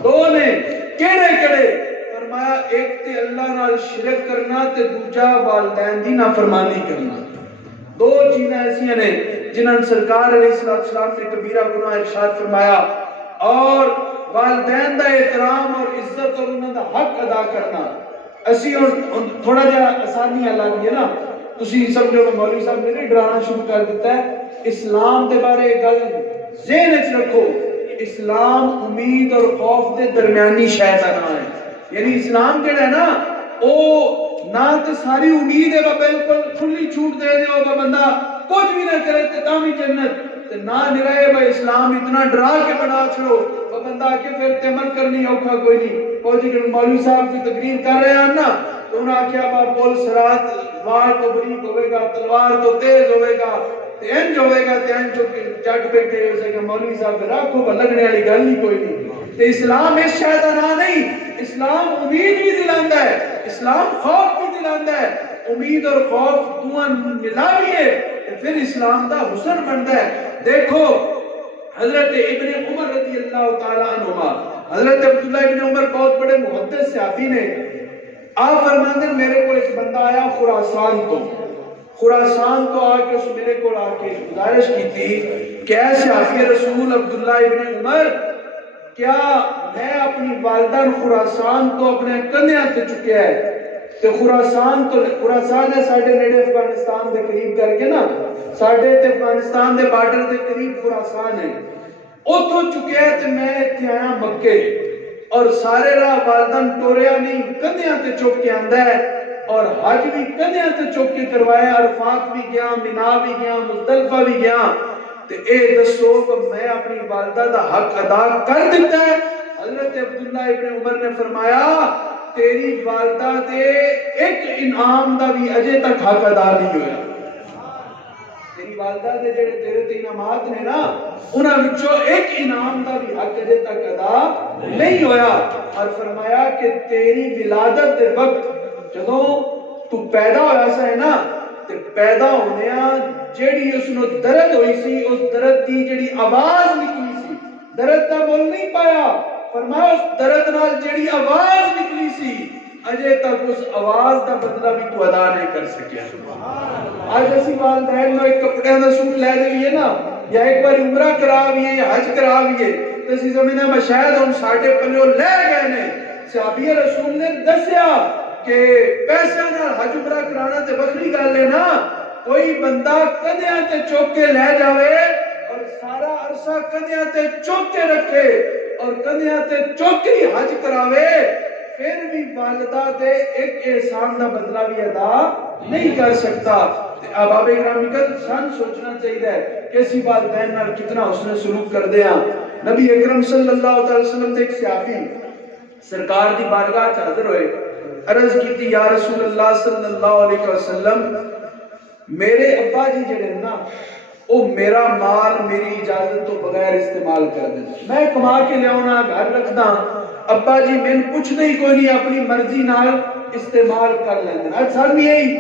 2 نے. کیڑے کیڑے؟ فرمایا ایک تے اللہ نال شرک کرنا تے دوجا والدین دی نافرمانی کرنا. 2 چیزیں ایسی ہیں جنہاں سرکار علیہ السلام نے کبیرہ گناہ ارشاد فرمایا. اور والدین دا احترام اور عزت اور انہاں دا حق ادا کرنا. اسی تھوڑا جا آسانی لگ گئی نا. تسی سمجھو کہ مولوی صاحب نے ڈرانا شروع کر دیتا ہے. اسلام دے بارے گل ذہن وچ رکھو. اسلام امید اور خوف دے درمیانی شے دا نام ہے. یعنی اسلام کیڑا ہے نا او نہ تے ساری امید ہے بالکل کھلی چھوٹ دے دے ہوگا بندہ کچھ بھی نہ کرے تے تاں بھی جنت. نہ نرائے بھائی اسلام اتنا ڈرا کے بنا چھوڑو وہ بندہ کہ پھر تے عمل کرنی اوکھا کوئی نہیں. فوجی کہ مولوی صاحب کی تقریر کر رہے ہیں نا تو انہوں نے کیا با پول سرات وار تو بریک ہوئے گا تلوار تو تیز ہوئے گا تے انج ہوئے گا تے انج جگ بیٹھے ہو سکے مولوی صاحب رکھو با لگنے والی گل ہی کوئی نہیں. تے اسلام اس شیطانہ نہیں. اسلام امید بھی دلاندا ہے. اسلام خوف بھی دلاندا ہے. امید اور خوف دونوں ملا بھی ہے پھر اسلام دا حسن بنتا ہے. دیکھو حضرت ابن عمر رضی اللہ تعالیٰ عنہما حضرت عبداللہ ابن عمر بہت بڑے محدث صحابی نے. آپ فرماتے ہیں میرے کو ایک بندہ آیا خراسان تو آ کے اس میرے کو آ کے گزارش کی تھی کہ اے صحابی رسول عبداللہ ابن عمر کیا میں اپنی والدہ خراسان تو اپنے کندھیاں تے چکیا ہے. تے خراسان ہے ساڈے نیڑے افغانستان دے قریب کر کے نا ساڈے تے افغانستان دے بارڈر دے قریب خراسان ہے. اوتھوں چکیا ہے تے میں ایتھے آیا مکے اور سارے راہ والدن ٹوریا نہیں کندھیاں تے چک کے آندا ہے اور حج بھی کندھیاں تے چک کے کروایا. عرفات بھی گیا مینا بھی گیا مزدلفہ بھی گیا. تے اے دسو کہ میں اپنی والدہ دا حق ادا کر دیتا ہے. حضرت عبداللہ ابن عمر نے فرمایا تیری والدہ دے ایک انعام دا بھی اجے تک حق ادا نہیں ہویا. تیری والدہ دے جڑے تیرے تے انعامات نے نا انہاں وچوں ایک انعام دا بھی حق اجے تک ادا نہیں ہویا. اور فرمایا کہ تیری ولادت دے وقت جدوں تو پیدا ہویا سا ہے نا تے پیدا ہونیاں جیڑی اس نو درد ہوئی سی اس درد دی جیڑی آواز نکلی سی درد دا مول نہیں پایا. فرمایا اس درد نال جیڑی آواز نکلی سی اجے تک اس آواز دا بدلہ بھی تو ادا نہیں کر سکیا. آج اسی والدین نو ایک کپڑے دا سوٹ لے دیئے نا یا ایک بار عمرہ کراویے یا حج کراویے تو اسی زمینہ میں شاید ہم ساڑھے پلیوں لے گئے نے. صحابی رسول نے دسیا کہ پیسہ نہ حج عمرہ کرانا تے بخری گل ہے نا کوئی بندہ کدیاں تے چوک کے لے جاوے اور سارا عرصہ کدیاں تے چوک کے رکھے اور کدیاں تے چوک کے حج کراوے پھر بھی والدہ دے ایک احسان دا بدلہ بھی ادا نہیں کر سکتا. اب آپ اکرامی کا سن سوچنا چاہیے کہ اسی والدین نال کتنا حسن سلوک کر دیا. نبی اکرم صلی اللہ علیہ وسلم تے ایک صحابی سرکار دی بارگاہ چ حاضر ہوئے عرض کی تھی یا رسول اللہ صلی اللہ علیہ وسلم میرے ابا جی جڑے نا او میرا مال میری اجازت تو بغیر استعمال کر دیں. میں کما کے لے آنا گھر رکھدا ابا جی میں پوچھتے ہی کوئی نہیں اپنی مرضی نال استعمال کر لیندے. اج سن یہی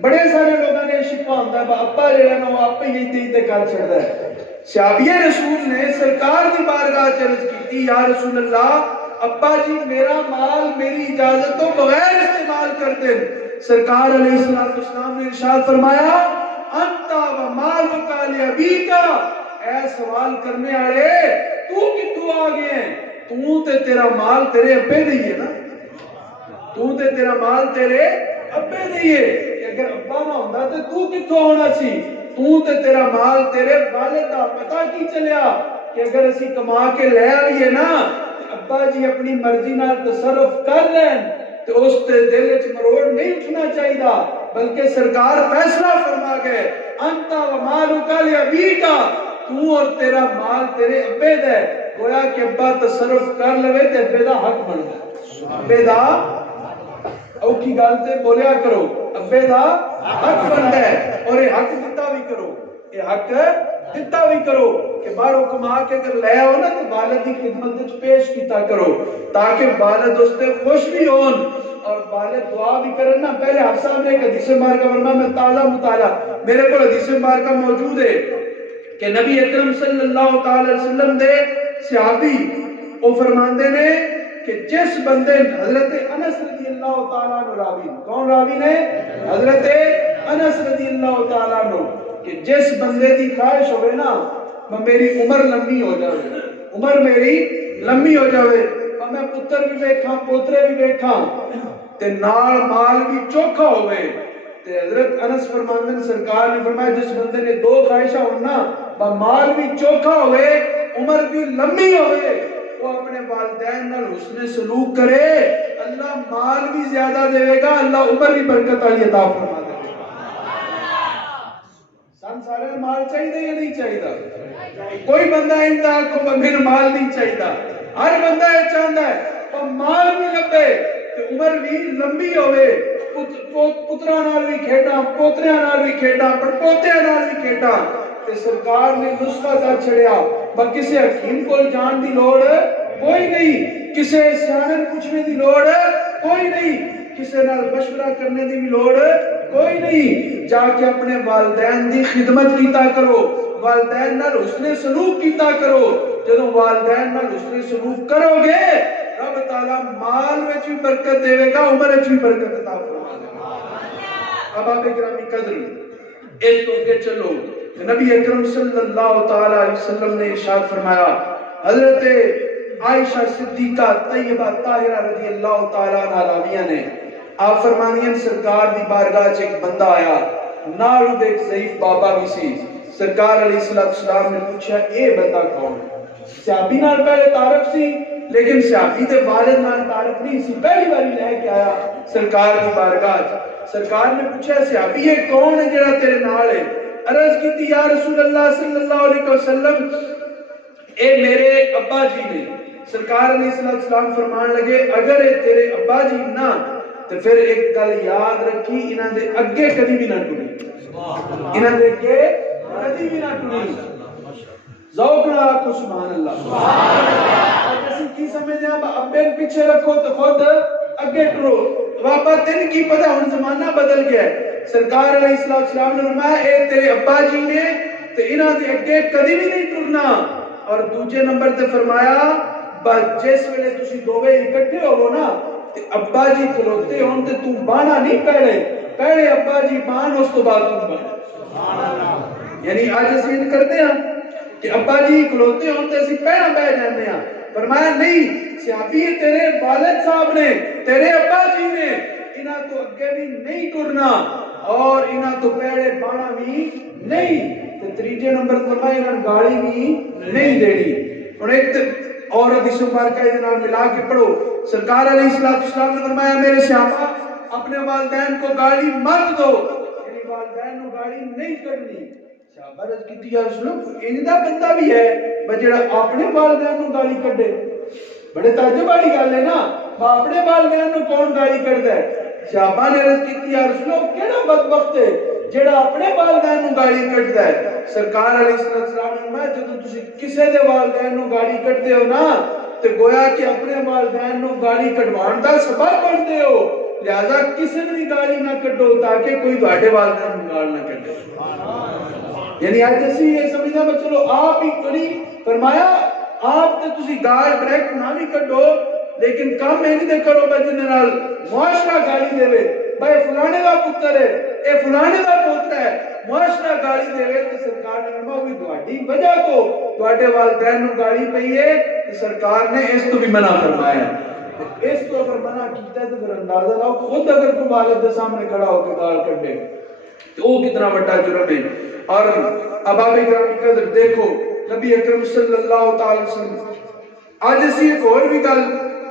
بڑے سارے لوگوں نے شکوا ہوتا ہے ابا جڑا نا وہ آپ ہی تے کر چھڑدا ہے. صحابی رسول نے سرکار دی بارگاہ چ عرض کی یا رسول اللہ ابا جی میرا مال میری اجازت تو بغیر استعمال کرتے. سرکار علیہ السلام نے ارشاد فرمایا انت و مالک لابیکا، اے سوال کرنے والے تو کتوں آ گئے ہیں؟ تو تے تیرا مال تیرے ابے دی ہے نا، تو تے تیرا مال تیرے ابے دی ہے. اگر ابا نہ ہوندا تے تو کتوں ہونا سی؟ تو تے تیرا مال تیرے والد دا. پتہ کی چلیا کہ اگر اسی کما کے لے آئیے نا ابا جی اپنی مرضی نال تصرف کر لین تو اس تے دل وچ مروڑ نہیں اٹھنا چاہیے، بلکہ سرکار فیصلہ فرما گئے انت و مالک لابیکا، تو اور تیرا مال تیرے ابے دا ہے. گویا کہ ابا تصرف کر لوے تے ابے دا حق بندا ہے. ابے دا اوکھی گل تے بولیا کرو، ابے دا حق بندا ہے. اور یہ حق دتا بھی کرو، یہ حق دتا بھی کرو کہ باہروں کما کے اگر لے آؤ نا تو والد کی خدمت وچ پیش کیتا کرو تاکہ والد اس تے خوش بھی ہون اور والد دعا بھی کرن نا. پہلے حافظ صاحب نے ایک حدیث مبارکہ فرمایا، میں تازہ مطالعہ میرے کو حدیث مبارکہ موجود ہے کہ نبی اکرم صلی اللہ تعالی علیہ وسلم دے صحابی وہ فرماندے نے کہ جس بندے حضرت انس رضی اللہ تعالیٰ عنہ راوی، کون راوی نے؟ حضرت انس رضی اللہ تعالیٰ عنہ، کہ جس بندے دی خواہش ہوئے نا میری عمر لمبی ہو جاوے، عمر میری لمبی ہو جاوے، میں پتر بھی ویکھاں پوترے بھی ویکھاں تے نال مال بھی چوکھا ہوئے. تے حضرت انس فرماندے نے سرکار نے فرمایا جس بندے نے دو خواہشاں ہونا، مال بھی چوکھا ہوئے عمر بھی لمبی ہوئے، وہ اپنے والدین نال حسن سلوک کرے، اللہ مال بھی زیادہ دے گا، اللہ عمر بھی برکت والی عطا فرما دے گا. سن سارے مال چاہیے یا نہیں چاہیے؟ کوئی بندہ انتا کو میرے مال نہیں چاہیے، ہر بندہ یہ چاہتا ہے تو مال بھی لبے تے عمر بھی لمبی ہوئے، پترا نال بھی کھیڈا، پوتریاں نال بھی کھیڈا، پڑپوتیاں نال بھی کھیڈا. تے سرکار نے نسخہ دا چھڑیا، با کسے حکیم کو جان دی لوڑ کوئی نہیں، کسے سیاںن پوچھنے دی لوڑ کوئی نہیں، کسے نال مشورہ کرنے دی بھی لوڑ کوئی نہیں. جا کے اپنے والدین دی خدمت کیتا کرو، والدین نال حسن سلوک کیتا کرو. جدوں والدین نال حسن سلوک کرو گے رب تعالیٰ مال وچ بھی برکت دے گا، عمر وچ بھی برکت عطا فرما دے گا. احباب گرامی قدر اس تو اگے چلو. نبی اکرم صلی اللہ تعالی علیہ وسلم نے ارشاد فرمایا، حضرت عائشہ صدیقہ طیبہ طاہرہ رضی اللہ تعالی عنہ راویہ نے آپ فرمانیاں سرکار دی بارگاہ چ ایک بندہ آیا، نال دے ایک ضعیف بابا بھی سی. سرکار علیہ السلام نے پوچھا اے بندہ کون؟ صحابی نال پہلے تعارف سی لیکن صحابی دے والد نال تعارف نہیں سی. پہلی باری لے کے آیا سرکار دی بارگاہ. سرکار نے پوچھا صحابی یہ کون ہے جڑا تیرے نال ہے؟ عرض کی تھی یا رسول اللہ صلی اللہ علیہ وسلم اے میرے ابا جی نے. سرکار علیہ السلام فرمان لگے اگر اے تیرے ابا جی نہ تو پھر ایک گل یاد رکھی انہاں دے اگے کدی بھی نہ ٹری، انہاں دے اگے کدی بھی نہ ٹری. ذوق نال آکھو سبحان اللہ. اور اسی کی سمجھتے ہیں ابے پیچھے رکھو تو خود اگے ٹرو. بابا تین کی پتہ ہن زمانہ بدل گیا ہے. سرکار علیہ السلام نے فرمایا اے تیرے ابا جی نے تے انہاں دے اگے کدی بھی نہیں ٹرنا. اور دوسرے نمبر تے فرمایا جس ویلے تسی دوویں اکٹھے ہوو نا تے ابا جی کھلوتے ہون تے تو بانا نہیں پہلے ابا جی بان اس تو بعد تم بان. سبحان اللہ. یعنی آج اسی کرتے ہیں کہ ابا جی کھلوتے ہون تے اسی پہلا بیٹھ جاندے ہیں. فرمایا نہیں صحابی تیرے والد صاحب نے تیرے ابا جی نے انہاں تو اگے بھی نہیں ٹرنا اور انہاں تو پہلے بانا بھی نہیں. تیجے نمبر فرمایا انہاں گالی بھی نہیں دینی. اور ایک اور حدیث مبارکہ کے نال ملا کے پڑھو. سرکار علیہ السلام نے فرمایا میرے صحابہ اپنے والدین کو گالی مت دو، یعنی والدین کو گالی نہیں کرنی. صحابہ رضی کی یا رسول اللہ انہاں بندہ بھی ہے بجڑا اپنے والدین کو گالی کڈے. بڑے تعجب والی گل ہے نا، اپنے والدین کو کون گالی کردا ہے؟ صحابہ نے عرض کی یا رسول اللہ کیڑا بدبخت ہے جڑا اپنے والدین کو گالی کڈدا ہے؟ سرکار علیہ السلام نے فرمایا جدوں تسی کسے دے والدین کو گالی کڈتے ہو نا تے گویا کہ اپنے والدین کو گالی کڈوان دا سبب بنتے ہو، لہذا کسے بھی گالی نہ کڈو تاکہ کوئی تواڈے والدین کو گال نہ کڈے. یعنی آج اسی یہ سمجھنا کہ چلو آپ ہی کری. فرمایا آپ تے تسی گال ڈائریکٹ نہ بھی کڈو لیکن کام یہ نہیں کرو جن معاشرہ گالی دے بھائی فلانے کا پتر ہے اے فلانے کا پوتر ہے معاشرہ گالی دے تو سرکار نے فرمایا ہوئی تہاڈی وجہ تو تہاڈے والدین نو گالی پئی ہے تو سرکار نے اس تو بھی منع فرمایا ہے۔ اس کو اگر منع کیتا ہے تو پھر اندازہ لاؤ خود اگر کوئی والد کے سامنے کھڑا ہو کے گال کڈے تو وہ کتنا بڑا جرم ہے۔ اور اباب گرامی قدر دیکھو نبی اکرم صلی اللہ تعالی وسلم آج اسی ایک اور بھی گل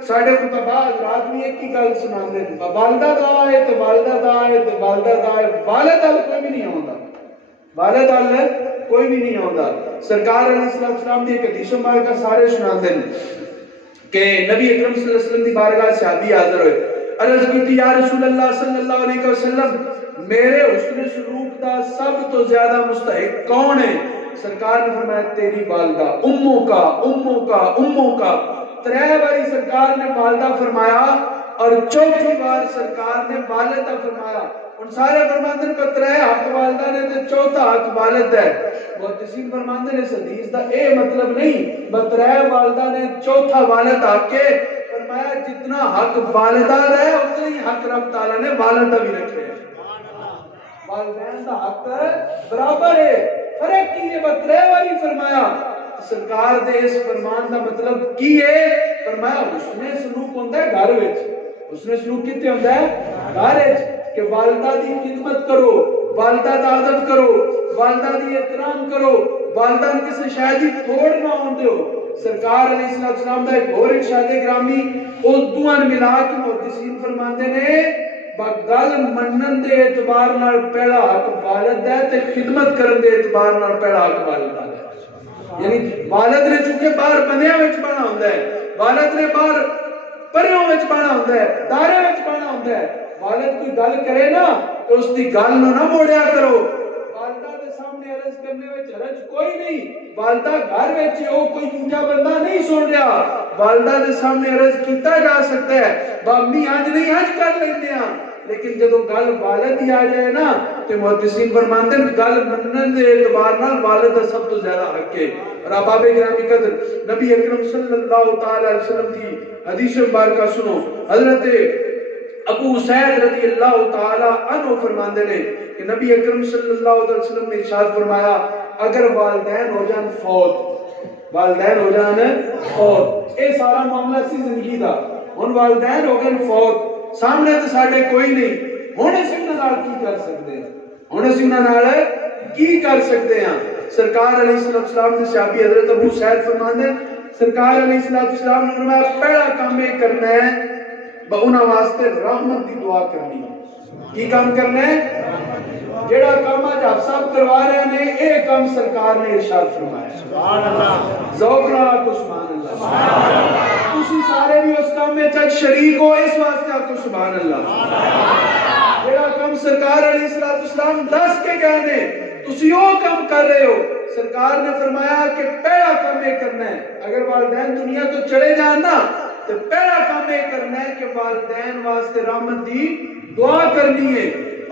ساڈے خطبہ حضرات بھی ایک ہی گل سناندے ہیں والدہ دا ہے تے والدہ دا ہے تے والدہ دا ہے والد ال کوئی بھی نہیں آوندا والد ال کوئی بھی نہیں آوندا۔ سرکار علیہ السلام دی ایک حدیث مبارکہ سارے سناندے ہیں کہ نبی اکرم صلی اللہ علیہ وسلم دی بارگاہ صحابی حاضر ہوئے عرض کی یا رسول اللہ صلی اللہ علیہ وسلم میرے حسن سلوک دا سب تو زیادہ مستحق کون ہے؟ سرکار نے فرمایا تیری والدہ اموں کا اموں کا اموں کا ترے باری سرکار نے والدہ فرمایا اور چوتھی بار سرکار نے والدہ فرمایا ان سارے فرماندن کو ترے حق والدہ نے تے چوتھا حق والد ہے محدثین فرماندن اس حدیث دا اے مطلب نہیں بترے والدہ نے چوتھا والد حق کے فرمایا جتنا حق والدہ ہے اتنا ہی حق رب تعالیٰ نے والدہ بھی رکھے والدین دا حق برابر ہے فرق کی ہے بترے والی فرمایا سرکار دے اس فرمان دا مطلب کی ہے فرمایا حسن سلوک ہوتا ہے گھر وچ حسن سلوک کتے ہوتا ہے گھر وچ کہ والدہ دی خدمت کرو والدہ دا ادب کرو والدہ دی احترام کرو والدہ نے کسی شاید ہی تھوڑ نہ ہوندے ہو۔ سرکار علیہ السلام دا ایک اور ارشاد گرامی اس دوان ملا کے محدثین فرماندے نے گل منن دے اعتبار نال پہلا حق والد ہے تے خدمت کرن دے اعتبار نال پہلا حق والد ہے یعنی والد نے چونکہ باہر بنیا وچ بنا ہوندا ہے والد نے باہر پریوں وچ بنا ہوندا ہے دارے وچ بنا ہوندا ہے والد کوئی گل کرے نا تو اس دی گل نو نہ موڑیا کرو والدہ دے سامنے عرض کرنے وچ حرج کوئی نہیں والدہ گھر وچ او کوئی دوجا بندہ نہیں سن رہا والدہ دے سامنے عرض کیتا جا سکتا ہے بامی آج نہیں آج کر لیندے ہاں لیکن جدو گل والد ہی آ جائے نا تو محدثین فرماندے ہیں گل منن دے اعتبار نال والد دا سب تو زیادہ حق ہے۔ اور احباب گرامی قدر نبی اکرم صلی اللہ تعالی علیہ وسلم کی حدیث مبارکہ سنو حضرت ابو سعید رضی اللہ تعالی عنہ فرماندے نے کہ نبی اکرم صلی اللہ علیہ وسلم نے ارشاد فرمایا اگر والدین ہو جان فوت والدین ہو جان فوت اے سارا معاملہ سی زندگی دا ہن والدین ہو گئے فوت سامنے تو ساڈے کوئی نہیں ہن اسی انہاں نال کی کر سکدے ہیں ہن اسی انہاں نال کی کر سکدے ہیں۔ سرکار علیہ السلام نے صحابی حضرت ابو سعید فرماندے سرکار علیہ السلام نے فرمایا پہلا کام یہ کرنا ہے انہاں واسطے رحمت دی دعا کرنی ہے۔ کی کام کرنا ہے جیڑا کام اج آپ صاحب کروا رہے ہیں اے کام سرکار نے ارشاد فرمایا سبحان اللہ ذوق نال کو سبحان اللہ سبحان اللہ تسی سارے بھی اس کام میں چک شریک ہو اس واسطے آپ کو سبحان اللہ جیڑا کام سرکار علیہ السلام دس کے کہنے تسی وہ کام کر رہے ہو سرکار نے فرمایا کہ پہلا کام یہ کرنا ہے اگر والدین دنیا تو چلے جان نا تو پہلا کام یہ کرنا ہے کہ والدین واسطے رحمت دی دعا کرنی ہے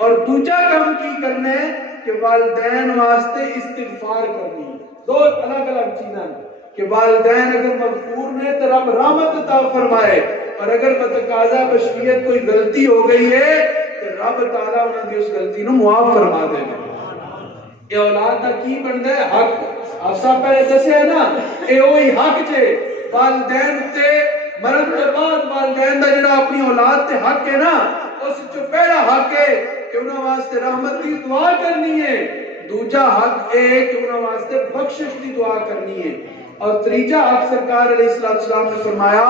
اور دوسرا کام کی کرنا ہے کہ والدین واسطے استغفار کرنی ہے دو الگ الگ چیزاں کہ والدین اگر مغفور نے تو رب رحمت عطا فرمائے اور اگر بتقاضا بشریت کوئی غلطی ہو گئی ہے تو رب تعالیٰ انہوں نے اس غلطی نو معاف فرما دے یہ اولاد دا کی بندا ہے حق آپ سب پہلے دسے ہے نا اے وہی حق جے والدین تے مرن کے بعد والدین دا جڑا اپنی اولاد تے حق ہے نا اس جو پہلا حق ہے کہ انہاں واسطے رحمت دی دعا کرنی ہے دوجا حق ہے کہ انہاں واسطے بخشش دی دعا کرنی ہے اور تیجا حق سرکار علیہ السلام نے فرمایا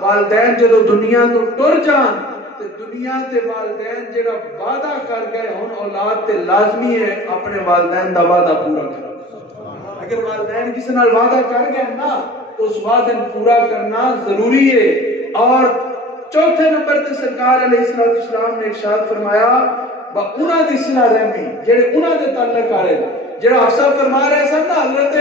والدین جدو دنیا تو ٹر جان تے دنیا تے والدین جڑا وعدہ کر گئے ہن اولاد تے لازمی ہے اپنے والدین دا وعدہ پورا کرنا اگر والدین کسی نال وعدہ کر گئے نا تو اس وعدے پورا کرنا ضروری ہے۔ اور چوتھے نمبر تے سرکار علیہ السلام نے ارشاد فرمایا انہاں دی صلہ رحمی جڑے انہاں دے تعلق والے جڑا حفصہ فرما رہے سن نا حضرت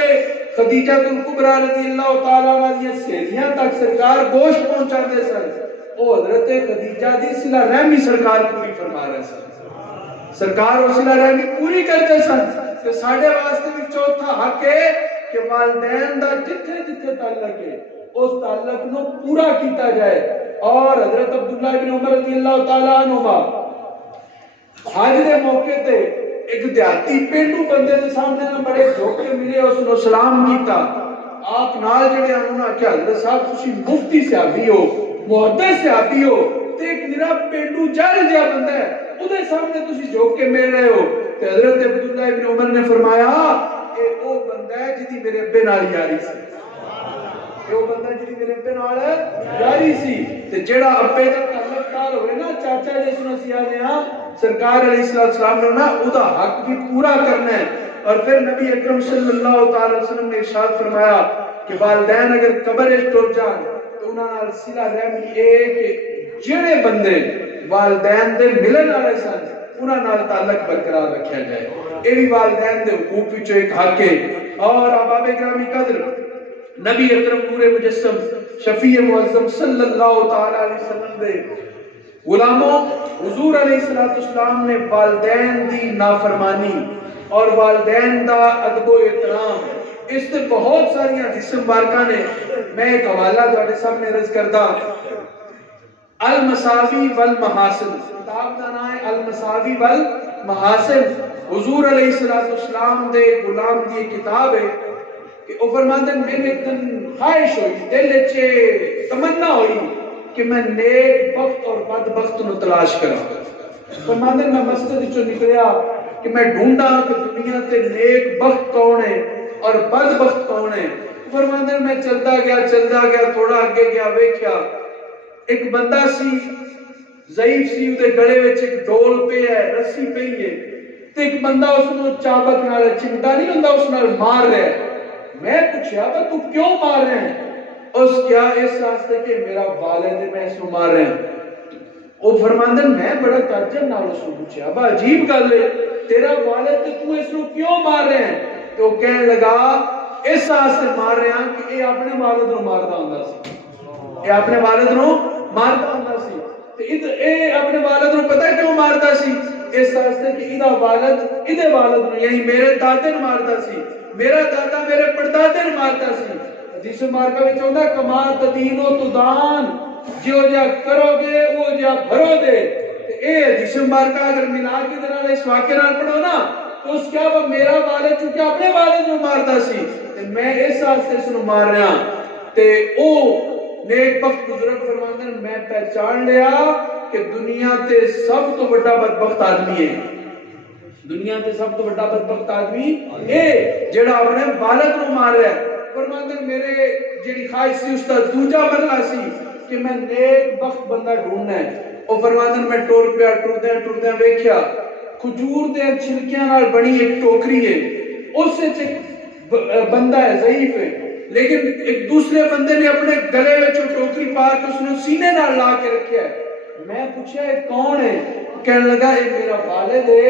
خدیجہ الکبریٰ رضی اللہ تعالیٰ عنہ دی سہیلیاں تک سرکار گوشت پہنچاندے سن او حضرت خدیجہ دی صلہ رحمی سرکار پوری فرما رہے سن سرکار وہ صلہ رحمی پوری کرتے سن کہ ساڈے واسطے بھی چوتھا حق ہے کہ والدین دا جتھے جتھے تعلق ہے اس تعلق نو پورا کیتا جائے. اور حضرت عبداللہ بن عمر رضی اللہ تعالیٰ عنہما حج دے موقع تے ایک دیہاتی پینڈو بندے دے سامنے نہ بڑے دھوکے ملے, اس نو سلام کیتا. آپ نال جڑے انہوں نے کیا حضرت صاحب تسی مفتی صحابی ہو, محدث صحابی ہو, تے ایک نرا پینڈو جاہل جہا بندہ ہے اودے سامنے تسی جھوک کے مل رہے ہو. تے حضرت عبداللہ بن عمر نے فرمایا اے او بندہ ہے جدی میرے ابے نال یاری سی, وہ بندہ جی میرے ابے نال یاری سی. تے جڑا ابے دا تعلق دار ہوئے نا, چاچا جس نو اسی آنے ہاں سرکار علیہ السلام نے نا او دا حق بھی پورا کرنا ہے. اور پھر نبی اکرم صلی اللہ تعالی وسلم نے ارشاد فرمایا کہ والدین اگر قبر وچ ٹر جان تو انہاں نال صلہ رحمی اے کہ جڑے بندے والدین دے ملن والے سن انہاں نال تعلق برقرار رکھیا جائے. اے بھی والدین دے حقوق وچوں ایک حق ہے. اور احباب گرامی قدر, نبی اکرم نور مجسم شفیع معظم صلی اللہ تعالی علیہ وسلم دے غلاموں حضور علیہ السلام نے والدین دی نافرمانی اور والدین دا ادب و احترام, اس سے بہت ساری حدیث مبارکہ نے, میں ایک حوالہ تھوڑے سامنے عرض کردا. المساوی والمحاسن, کتاب دا نام ہے المساوی والمحاسن. حضور علیہ السلام دے غلام دی کتاب ہے کہ وہ فرماتے ہیں میں ایک دن خواہش ہوئی, دل وچ تمنا ہوئی کہ میں نیک بخت اور بد بخت نو تلاش کراں. فرماتے ہیں میں مسجد وچوں نکلیا کہ میں ڈھونڈا کہ دنیا تے نیک بخت کون ہے اور بد بخت کون ہے. فرماتے ہیں میں چلتا گیا تھوڑا اگے گیا, ویکھیا ایک بندہ سی ضعیف سی, اودے گلے وچ ایک ڈول پئی ہے, رسی پئی ہے, تے ایک بندہ اس نو چابک نال, چمٹا نہیں ہوندا اس نال مار رہا ہے. میں پوچھا تو کیوں مار رہے ہیں؟ اس کیا اس واسطے کہ میرا والد ہے, میں اس کو مار رہے ہیں. وہ فرماندے میں بڑا تعجب نال اس کو پوچھا با عجیب گل ہے تیرا والد تے تو اس کو کیوں مار رہے ہیں؟ تو کہنے لگا اس واسطے مار رہے ہیں کہ اے اپنے والد نو ماردا ہوندا سی, اے اپنے والد نو ماردا ہوندا سی. تے اے اپنے والد نو پتہ کیوں ماردا سی؟ اس واسطے کہ ایدا والد ایدے والد نو یعنی میرے دادے نو ماردا سی, میرا دادا میرے پردادے نو مارتا سی. حدیث مبارکہ وچ ہوندا کما تدینو تدان, جو جا کرو گے وہ جا بھرو گے. اے حدیث مبارکہ اگر ملا کے دے اس واقعے نال پڑھو نا تو اس کیا وہ میرا والد چونکہ اپنے والد نو مارتا سی تے میں اس واسطے اس نو مار رہا. تے او نیک بخت بزرگ فرماندے ہیں میں پہچان لیا کہ دنیا تے سب تو بڑا بدبخت آدمی ہے, دنیا تے سب تو بڑا بدبخت آدمی اے جڑا اپنے والد نو مار رہا ہے. فرماندے میرے جڑی خواہش سی اس دا دوجا مرحلہ سی کہ میں نیک بخت بندہ ڈھونڈنا ہے. او فرماندے میں ٹور پیا ٹردیاں ویکھیا کھجور دے چھلکیاں نال بنی ایک ٹوکری ہے, اس وچ ایک بندہ ہے ضعیف ہے, لیکن ایک دوسرے بندے نے اپنے گلے وچ ٹوکری پا کے اس نے سینے نال لا کے رکھیا ہے. میں پوچھا یہ کون ہے؟ کہنے لگا یہ میرا والد ہے,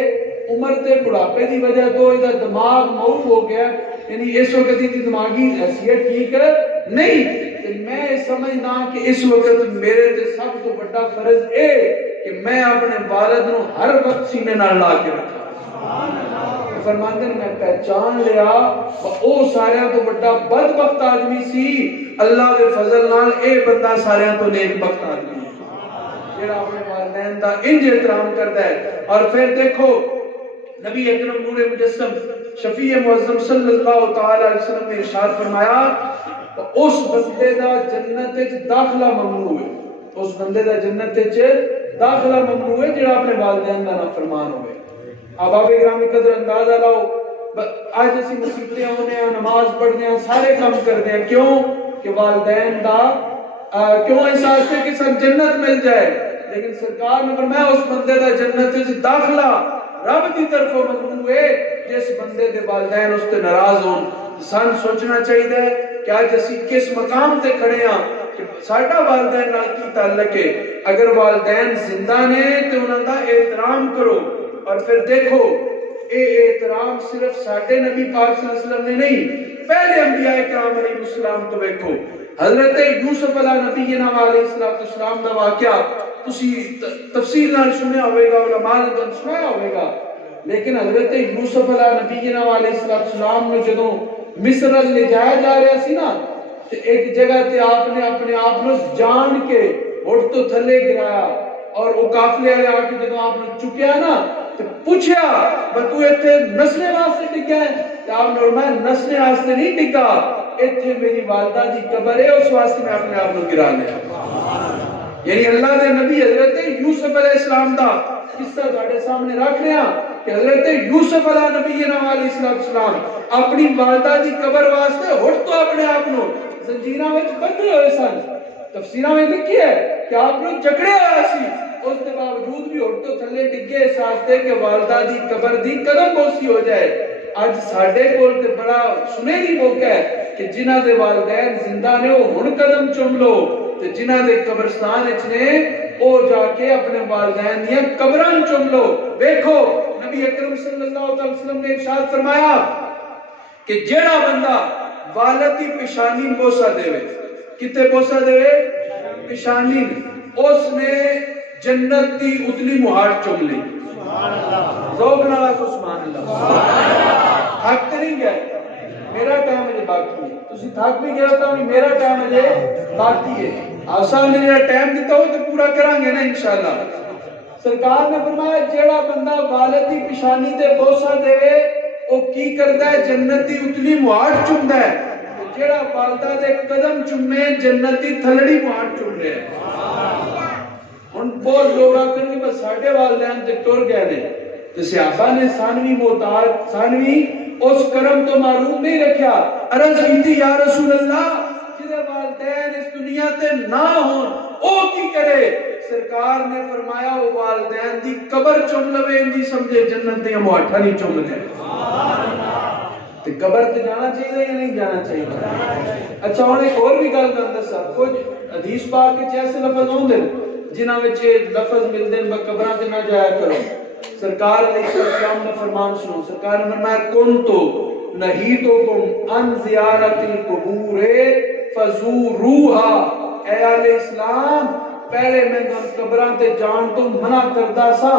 عمر تے بڑھاپے دی وجہ تو یہ دماغ موت ہو گیا, یعنی اس وقت کی دماغی حیثیت ٹھیک نہیں. میں سمجھنا کہ اس وقت میرے تے سب تو بڑا فرض اے کہ میں اپنے والد نو ہر وقت سینے نال لا کے رکھا. فرماندے میں پہچان لیا او سارے تو بڑا بدبخت آدمی سی, اللہ دے فضل نال اے بندہ سارے تو نیک بخت آدمی جڑا اپنے والدین دا انج احترام کرتا ہے. اور پھر دیکھو نبی اکرم نور مجسم شفیع معظم صلی اللہ تعالی علیہ وسلم نے ارشاد فرمایا اس بندے دا جنت وچ داخلہ ممنوع ہے, اس بندے دا جنت وچ داخلہ ممنوع ہے جڑا اپنے والدین دا نافرمان ہوئے. احباب گرامی قدر اندازہ لاؤ آج اسی مسیتیں ہونے ہیں, نماز پڑھنے ہیں, سارے کام کرتے ہیں, کیوں کہ والدین دا کیوں اس واسطے کہ سب جنت مل جائے. لیکن سرکار نے فرمایا اس بندے دا جنت وچ داخلہ رب دی طرف ممنوع ہے جس بندے دے والدین اس تے ناراض ہون. سن سوچنا چاہیے کہ آج اسی کس مقام تے کھڑے ہیں کہ ساڈا والدین نال کی تعلق ہے. اگر والدین زندہ نے تے انہاں دا احترام کرو. اور پھر دیکھو اے احترام صرف ساڈے نبی پاک صلی اللہ علیہ وسلم نے نہیں, پہلے انبیاء کرام علیہ السلام تو دیکھو حضرت یوسف علیہ نبینا علیہ السلام دا واقعہ تسی تفسیر نال سنیا ہوئے گا, علماء نے سنایا ہوئے گا. لیکن حضرت یوسف علیہ نبینا علیہ السلام نے جدوں مصر لے جایا جا رہا سی نا تے ایک جگہ تے آپ نے اپنے آپ کو جان کے اٹھ تو تھلے گرایا اور وہ قافلے والے آ کے جب آپ نے چکیا نا تے پوچھیا تو ایتھے نسنے واسطے ٹکیا ہے تے آپ نے فرمایا نسنے واسطے نہیں ٹکا، ایتھے میری والدہ دی قبر ہے اس واسطے میں اپنے آپ کو گرا لیا۔ یعنی اللہ دے نبی حضرت یوسف علیہ السلام دا قصہ تھوڑے سامنے رکھ رہے ہیں کہ حضرت یوسف علیہ نبی علیہ السلام اپنی والدہ دی قبر واسطے ہٹ تو اپنے آپ نو زنجیراں وچ بندھے ہوئے سن۔ تفسیراں میں لکھی ہے کہ آپ نے جکڑیا ہوا سی، اس کے باوجود بھی ہٹ تو تھلے ڈگے اس واسطے کہ والدہ دی قبر دی قدم بوسی ہو جائے۔ اج ساڈے کول تے بڑا سنہری موقع ہے کہ جنہاں دے والدین زندہ نے وہ ہن قدم چوم لو تے جنہاں دے قبرستان وچ نے او جا کے اپنے والدین دی قبراں چوم لو۔ دیکھو نبی اکرم صلی اللہ علیہ وسلم نے ارشاد فرمایا کہ جیڑا بندہ والد دی پیشانی بوسا دے، کتے بوسا دے؟ پیشانی، اس نے جنت دی اتلی مہار چوم لی۔ ذوق نال کو سبحان اللہ۔ تھک تے نہیں گئے؟ میرا ٹائم ہے باقی ہے، تسی تھک بھی گئے تو میرا ٹائم ہے باقی ہے۔ آسا نے جڑا ٹائم دیتا ہو تو پورا کریں گے نا انشاءاللہ۔ سرکار نے فرمایا جیڑا بندہ والد دی پیشانی تے بوسا دے وہ کی کرتا ہے؟ جنت دی اتلی مہار چومدا ہے۔ جیڑا والدہ دے قدم چومے جنت دی تھلڑی مہار چوم رہے ہیں۔ ہن بہت لوگ آکر کہ بس ساڈے والدین تے ٹر گئے نے تے صحابہ نے ثانوی محتاج ثانوی اس کرم تو معروف نہیں رکھیا، عرض کیتی یا رسول اللہ جدے والدین اس دنیا تے نہ ہون او کی کرے؟ سرکار نے فرمایا وہ والدین دی قبر چوم لوے، ان دی سمجھے جنت دی مہاٹھا نہیں چوم لے۔ تے قبر تے جانا چاہیے یا نہیں جانا چاہیے؟ اچھا ہن ایک اور بھی گل کر دسا، کچھ حدیث پاک وچ ایسے لفظ ہوندے جنہاں وچ لفظ ملدے نے قبراں تے نہ جایا کرو۔ سرکار علیہ السلام نے فرمان سنو، سرکار نے فرمایا کنتو نہیتکم عن زیارت القبور فزوروہا، اے علیہ السلام پہلے میں قبراں تے جان تو منع کردا سا،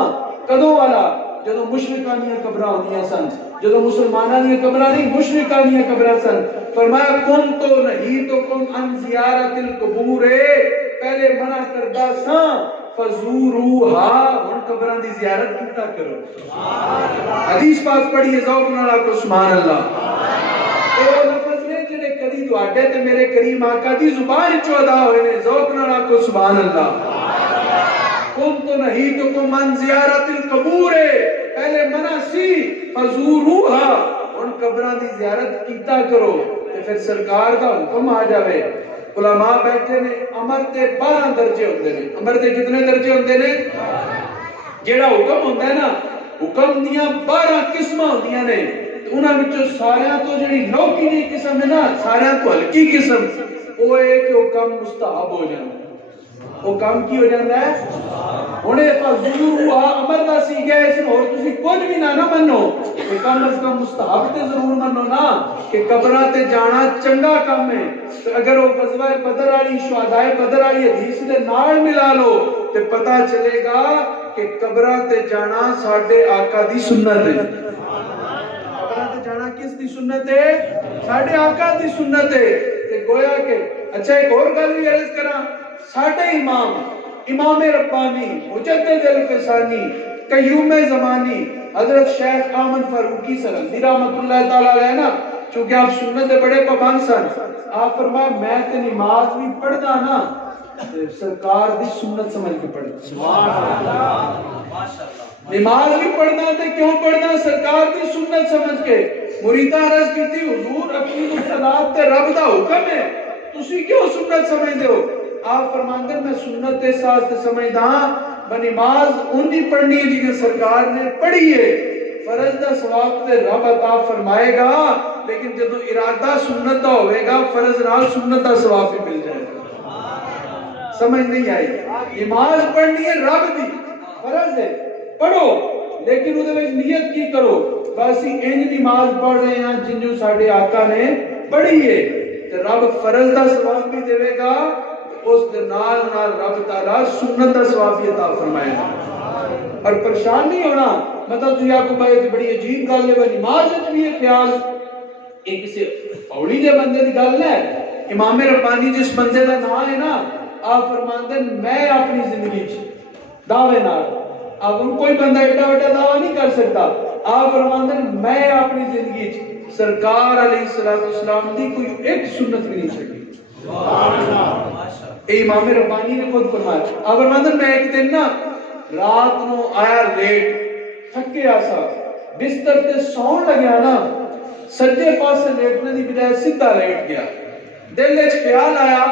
کدوں والا؟ جدوں مشرکاں دیاں قبراں ہوندیاں سن، جدوں مسلماناں دیاں قبراں نہیں مشرکاں دیاں قبراں سن۔ فرمایا کنتو نہیتکم عن زیارت القبور، پہلے منع کردا سا، فزوروہا، ان قبراں دی زیارت کیتا کرو۔ حدیث پاک پڑھیے ذوق نال کو سبحان اللہ۔ وہ لفظ نے جڑے کدی تواڈے تے میرے کریم آقا دی زبان وچوں ادا ہوئے نے، ذوق نال کو سبحان اللہ۔ کنت نہیتکم عن زیارت القبور، پہلے منع سی، فزوروہا، ان قبراں دی زیارت کیتا کرو۔ تے پھر سرکار دا حکم آ جاوے، علماء بیٹھے نے، امر دے 12 درجے ہوندے نے۔ امر دے کتنے درجے ہوندے نے؟ جیڑا حکم ہوندا ہے نا، حکم دیاں 12 قسماں ہوندیاں نے، انہاں وچوں ساریاں تو جڑی لوکی دی قسم ہے نا، ساریاں تو ہلکی قسم وہ ہے کہ وہ کام مستحب ہو جاندا ہے۔ وہ کام کی ہو جاندا ہے؟ ہن فضلوا امر دا سی گئے اس اور تسی کچھ بھی نہ منو، کہ کم از کم مستحب تے ضرور منو نا، کہ قبراں تے جانا چنگا کام ہے۔ اگر وہ غزوہ بدر والی شہداء بدر والی حدیث دے نال ملا لو تے پتہ چلے گا کہ قبراں تے جانا ساڈے آقا دی سنت ہے۔ قبراں تے جانا کس دی سنت ہے؟ ساڈے آقا دی سنت ہے۔ تے گویا کہ اچھا ایک اور گل بھی عرض کراں، ساڈے امام ربانی مجدد الفسانی قیوم زمانی حضرت شیخ آمن فاروقی سلندی رحمت اللہ تعالیٰ علیہ نا، چونکہ آپ سنت بڑے پابند سن، آپ فرمایا میں تے نماز بھی پڑھدا نا سرکار دی سنت سمجھ کے پڑھدا۔ سبحان اللہ، ماشاءاللہ، نماز بھی پڑھدا تے کیوں پڑھدا؟ سرکار دی سنت سمجھ کے۔ مریداں عرض کیتی حضور اپنی صلات تے رب دا حکم ہے، تسی کیوں سنت سمجھدے ہو؟ آپ فرماندے میں سنت دے ساتھ سمجھدا میں نماز اونی پڑھنی ہے جی سرکار نے پڑھی ہے، فرض دا ثواب تے رب عطا فرمائے گا، لیکن جب ارادہ سنت دا ہوئے گا فرض نال سنت دا ثواب بھی مل جائے گا۔ سمجھ نہیں آئی؟ نماز پڑھنی ہے رب دی، فرض ہے پڑھو، لیکن اودے وچ نیت کی کرو بس انج نماز پڑھ رہے ہیں جنوں ساڈے آقا نے پڑھی ہے، تے رب فرض دا ثواب بھی دے گا، اس دے نال نال رب تعالی سنت دا ثواب بھی عطا فرمائے گا۔ اور پریشان نہیں ہونا، مطلب تو آپ کو بھائی بڑی عجیب گل ہے، نماز وچ بھی یہ خیال ایک کسی اوڑی دے بندے دی گل ہے، امام ربانی جس بندے کا نام ہے نا، آپ فرماتے ہیں میں اپنی زندگی دعوے نال، اب ان کوئی بندہ ایڈا وڈا دعویٰ نہیں کر سکتا، آپ فرماتے ہیں میں اپنی زندگی سرکار علیہ السلام دی کوئی ایک سنت بھی نہیں چھڑی۔ اے امام ربانی نے خود فرمایا، آپ فرماتے ہیں میں ایک دن نا رات نو آیا لیٹ، تھکے آسا بستر تے سون لگیا نا، سجے پاسے لیٹنے دی بجائے سیدھا لیٹ گیا، دل وچ خیال آیا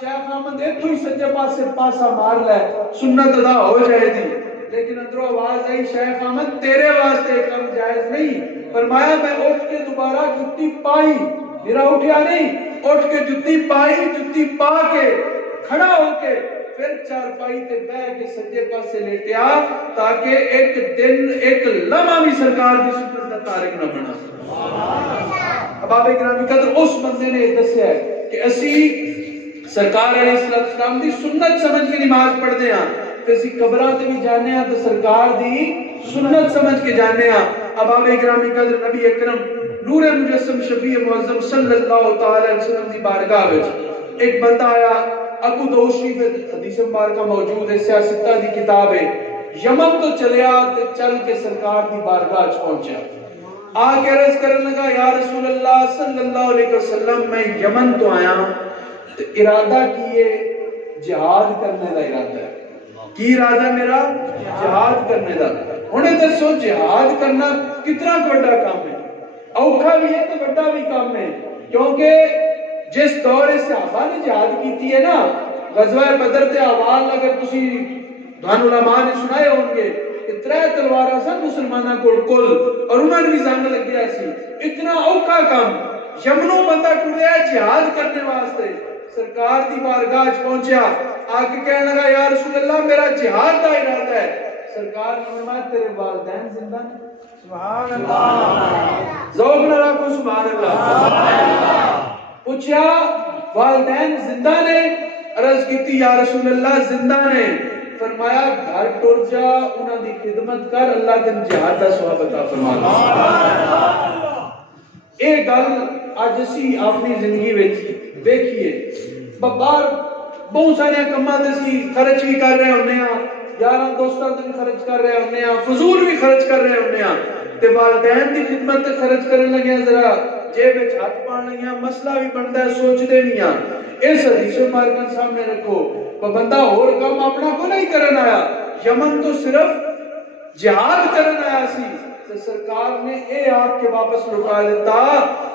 شیخ احمد اتھوں ہی سجے پاسے پاسا مار لے سنت ادا ہو جائے گی، لیکن اندروں آواز آئی شیخ احمد تیرے واسطے کم جائز نہیں۔ فرمایا میں اٹھ کے دوبارہ جتی پائی، میرا اٹھیا نہیں، اٹھ کے جتی پائی، جتی پا کے کھڑا ہو کے پھر چارپائی تے بیٹھ کے سجے پاسے لیٹیا تاکہ ایک دن ایک لمحہ بھی سرکار کی سنت کا تارک نہ بنا۔ احباب گرامی قدر اس بندے نے دسیا ہے کہ اسی سرکار علیہ السلام دی سنت سمجھ کے نماز پڑھتے ہیں، تے اسی قبراں تے بھی جانے ہاں تے سرکار دی سنت سمجھ کے جانے ہاں۔ احباب گرامی قدر نبی اکرم نور مجسم شفیع معظم صلی اللہ تعالی علیہ وسلم دی بارگاہ وچ ایک بندہ آیا، ابو داؤد شریف حدیث مبارکہ موجود ہے، سیاستہ دی کتاب ہے، یمن تو چلیا تے چل کے سرکار دی بارگاہ وچ پہنچا، آ کے عرض کرنے لگا یا رسول اللہ صلی اللہ علیہ وسلم میں یمن تو آیا تو ارادہ کیے جہاد کرنے دا ارادہ ہے، کی ارادہ میرا جہاد کرنے دا، انہیں دسو جہاد کرنا کتنا بڑا کام ہے، اوکھا بھی ہے تو بڑا بھی کام ہے، کیونکہ جس دور صحابہ نے جہاد کیتی ہے نا، غزوہ بدر تے احوال اگر تسی دھان علماء نے سنائے ہوں گے کہ 3 تلوارا سن مسلمانہ کل اور انہوں نے بھی زنگ لگ گیا سی، اتنا اوکھا کام، یمنوں بندہ ٹریا جہاد کرنے واسطے، سرکار دی بارگاہ پہنچیا، آگے کہنے لگا یا رسول اللہ میرا جہاد دا ارادہ ہے، سرکار نے فرمایا تیرے والدین زندہ ہیں؟ سبحان اللہ، ذوق نہ رکھو سبحان اللہ، پوچھا والدین زندہ نے؟ عرض کیتی یا رسول اللہ زندہ نے، فرمایا گھر ٹر جا انہاں دی خدمت کر، اللہ تین جہاد دا ثواب عطا فرمانا۔ اے گل اج اسی اپنی زندگی وچ دیکھیے، باہر بہت سارے کماں تے اسی خرچ بھی کر رہے ہوندے ہاں، یاراں دوستاں تے خرچ کر رہے ہوندے ہاں، فضول بھی خرچ کر رہے ہوندے ہاں، تے والدین دی خدمت تے خرچ کرن لگے ذرا جیب وچ ہاتھ پان لگے مسئلہ بھی بنتا ہے، سوچتے نہیں ہاں۔ اس حدیث مبارکہ سامنے رکھو، بندہ اور کام اپنا کو نہیں کرن آیا، یمن تو صرف جہاد کرن آیا سی، تو سرکار نے اے آپ کے واپس لوٹا دیتا،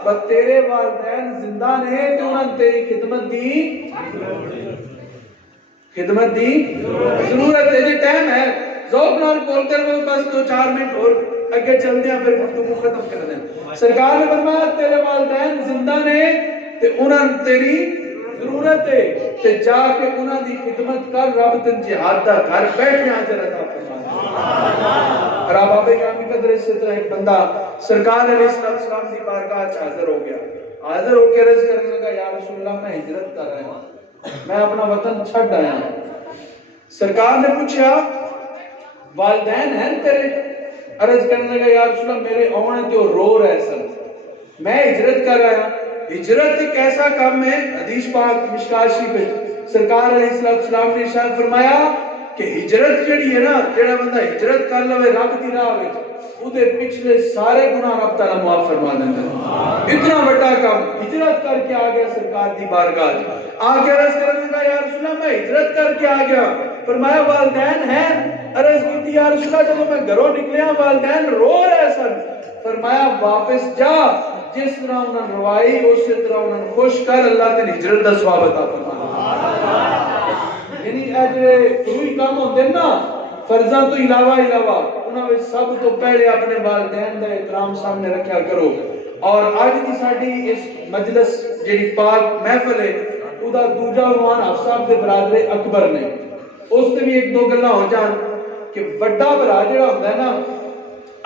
بس تیرے والدین زندہ نے تو انہوں نے تیری خدمت دی ضرورت ہے، جی ٹائم ہے، ذوق نال بولتے رہو، بس 2-4 منٹ اور اگے چلتے ہیں پھر گفتگو ختم کر دیں۔ سرکار نے فرمایا تیرے والدین زندہ نے تے انہوں نے تیری ضرورت ہے، تے جا کے انہوں دی خدمت کر، رب تن جہاد دا گھر بیٹھ یہاں جرہ عطا فرمایا۔ اور آپ گرامی قدر اس طرح ایک بندہ سرکار علیہ السلام دی بارگاہ سے حاضر ہو گیا، حاضر ہو کے عرض کرنے لگا یا رسول اللہ میں ہجرت کر رہا ہوں، میں اپنا وطن چھڑ آیا ہوں۔ سرکار نے پوچھا والدین ہیں تیرے؟ عرض کرنے لگا یا رسول اللہ میرے آنے تو رو رہے سن، میں ہجرت کر رہا ہوں۔ ہجرت ایک ایسا کام ہے، حدیث پاک مشکات شریف سرکار علیہ السلام نے ارشاد فرمایا کہ ہجرت جڑی ہے نا، جڑا بندہ ہجرت کر لوے رب دی راہ وچ، اودے پچھلے سارے گناہ رب تعالی معاف فرما دیندا ہے۔ اتنا بڑا کام، ہجرت کر کے آ گیا سرکار دی بارگاہ، آ کے عرض کرنے لگا یا رسول اللہ میں ہجرت کر کے آ گیا، فرمایا والدین ہیں؟ عرض کی یا رسول اللہ جب میں گھروں نکلیا والدین رو رہے سن، فرمایا واپس جا، جس طرح انہوں نے روائی اسی طرح انہوں نے خوش کر، اللہ تین ہجرت دا ثواب عطا فرمانا۔ یعنی اجے کوئی کام ہوندے نا فرضاں تو علاوہ انہاں وچ سب تو پہلے اپنے والدین دا احترام سامنے رکھیا کرو۔ اور اج دی ساڈی اس مجلس جڑی پاک محفل ہے اودا دوجا عنوان حفص صاحب دے برادر اکبر نے، اس تے بھی ایک دو گلاں ہو جان کہ بڑا برا جڑا ہوندا ہے نا،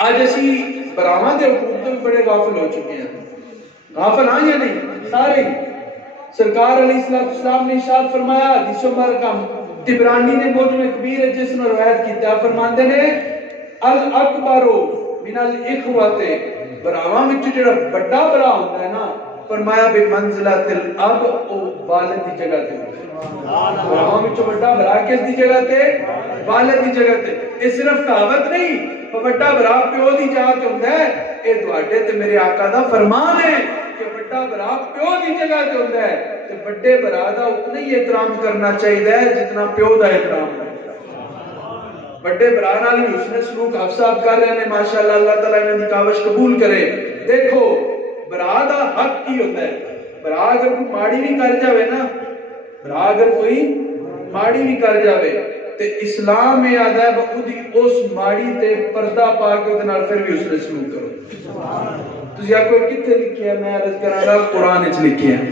اج اسی براواں دے حقوق تو بڑے غافل ہو چکے ہیں، غافل ہاں یا نہیں سارے۔ سرکار علیہ السلام نے ارشاد فرمایا، حدیث مبارکہ طبرانی نے موجم کبیر ہے جس نے روایت کیتا ہے، فرماندے نے الاکبر من الاخوۃ، براواں وچ جڑا بڑا برا ہوندا ہے نا فرمایا بے منزلت الاب او والد دی جگہ تے براواں وچوں بڑا برا کس دی جگہ تے والد دی جگہ تے یہ صرف کہاوت نہیں بڑا برا پیو دی جگہ تے ہوندا ہے اے تواڈے تے میرے آقا دا فرمان ہے کہ بڑا برا پیو دی جگہ تے ہوندا ہے تے بڑے برا دا اتنا ہی احترام کرنا چاہیے جتنا پیو دا احترام ہے بڑے برا نال بھی حسن سلوک آپ صاحب کر رہے ہیں ماشاءاللہ اللہ تعالیٰ انہاں دی کاوش قبول کرے دیکھو برا دا حق کی ہوتا ہے برا اگر کوئی ماڑی بھی کر جاوے نا برا اگر کوئی ماڑی بھی کر جاوے تے اسلام میں آدھا ہے بخودی اس ماڑی تے پردہ پا کے ادھے نال پھر بھی حسن سلوک کرو تو یا کوئی کتے لکھیا ہے میں عرض کرانا قرآن اچھ لکھیا ہے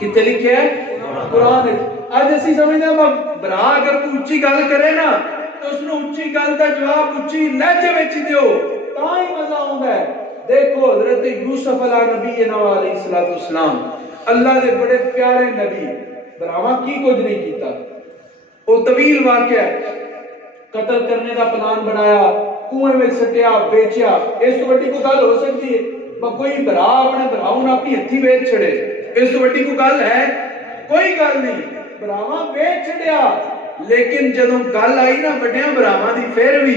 کتے لکھیا ہے قرآن اچھ آج اسی سمجھنا برا اگر کوئی اچھی گل کرے نا تو اس نے اچھی گل دا جواب اچھی لہجے وچ دیو تاں ہی مزہ ہوندا ہے دیکھو حضرت یوسف علیہ نبی علیہ السلام اللہ دے بڑے پیارے نبی براواں کی کچھ نہیں کیتا وہ طویل واقعہ ہے قتل کرنے کا پلان بنایا کنویں میں سٹیا بیچیا اس تو بڑی کوئی گل ہو سکتی ہے کوئی برا اپنے براؤں اپنی ہتھی بیچ چھڑے اس تو بڑی کوئی گل ہے کوئی گل نہیں براواں بیچ چھڑیا لیکن جدوں گل آئی نا بڑیاں براواں دی پھر بھی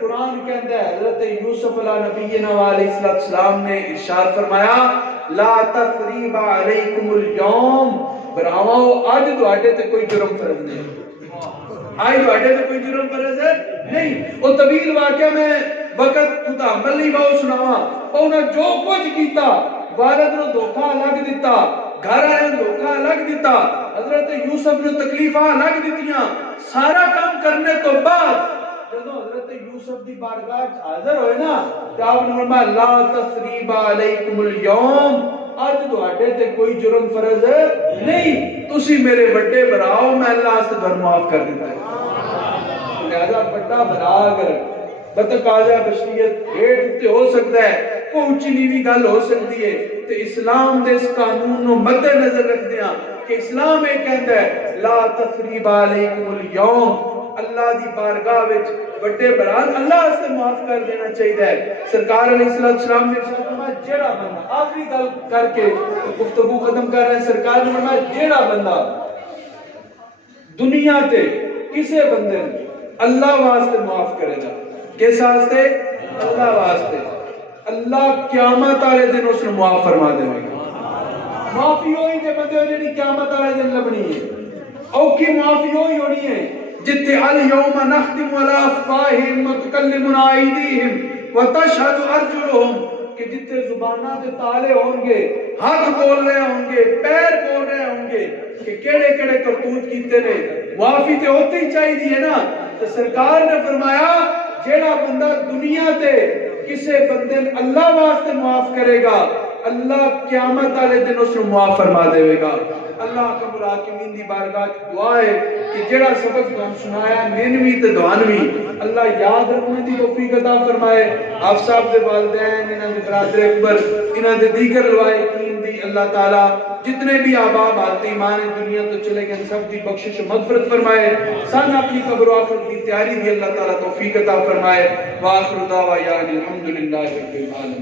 قرآن کہتا ہے حضرت یوسف علیہ نبی علیہ السلام نے ارشاد فرمایا لا تثریب علیکم اليوم براواں آج تواڈے تے کوئی جرم فرض نہیں آج تواڈے تے کوئی جرم فرض نہیں وہ طویل واقعہ میں وقت متحمل نہیں باؤ سناواں انہاں جو کچھ کیتا والد نو دھوکا الگ دیتا گھر والے نو دھوکا الگ دیتا حضرت یوسف نے تکلیفاں الگ دتیاں سارا کام کرنے تو بعد جدوں حضرت یوسف دی بارگاہ حاضر ہوئے نا تے آپ نے فرمایا لا تثریب علیکم اليوم آج تواڈے تے کوئی جرم فرض نہیں تسی میرے بڑے براؤ میں اللہ سے گھر معاف کر دیتا ہے لہذا بڑا برا اگر بتقاضا بشریت ہیٹ تے ہو سکتا ہے کوئی اونچی نیوی گل ہو سکتی ہے تے اسلام دے اس قانون نو مد نظر رکھدے ہاں کہ اسلام یہ کہندا ہے لا تثریب علیکم اليوم اللہ دی بارگاہ وچ بڑے بران اللہ سے معاف کر دینا چاہیے ہے سرکار علیہ السلام نے فرمایا جیڑا بندہ آخری گل کر کے گفتگو ختم کر رہے ہیں سرکار نے فرمایا جیڑا بندہ دنیا تے کسے بندے اللہ واسطے معاف کرے گا کس واسطے اللہ واسطے اللہ قیامت والے دن اس نے معاف فرما دے گا معافی ہوئی دے بندے جڑی قیامت والے دن لبنی ہے اوکھی معافی ہوئی ہونی ہے جتے اليوم نختم على افواہہم وتکلمنا ایدیہم وتشہد ارجلہم کہ جتے زباناں دے تالے ہون گے ہاتھ بول رہے ہوں گے پیر بول رہے ہوں گے کہ کیڑے کیڑے کرتوت کیتے نے معافی تے ہوتی چاہیے نا تو سرکار نے فرمایا جیڑا بندہ دنیا تے کسے بندے اللہ واسطے معاف کرے گا اللہ قیامت والے دن اس کو معاف فرما دے گا اللہ رب العالمین دی بارگاہ دعا ہے کہ جڑا سبق ہم سنایا نینوی تے دوانوی اللہ یاد رکھنے دی توفیق عطا فرمائے آپ صاحب دے والدین انہاں دے برادر اکبر انہاں دے دیگر روایتین دی اللہ تعالی جتنے بھی آباب حالت ایمان دنیا تو چلے گئے سب دی بخشش و مغفرت فرمائے سن اپنی قبر و آخرت دی تیاری دی اللہ تعالی توفیق عطا فرمائے وآخر دعوانا الحمدللہ رب العالمین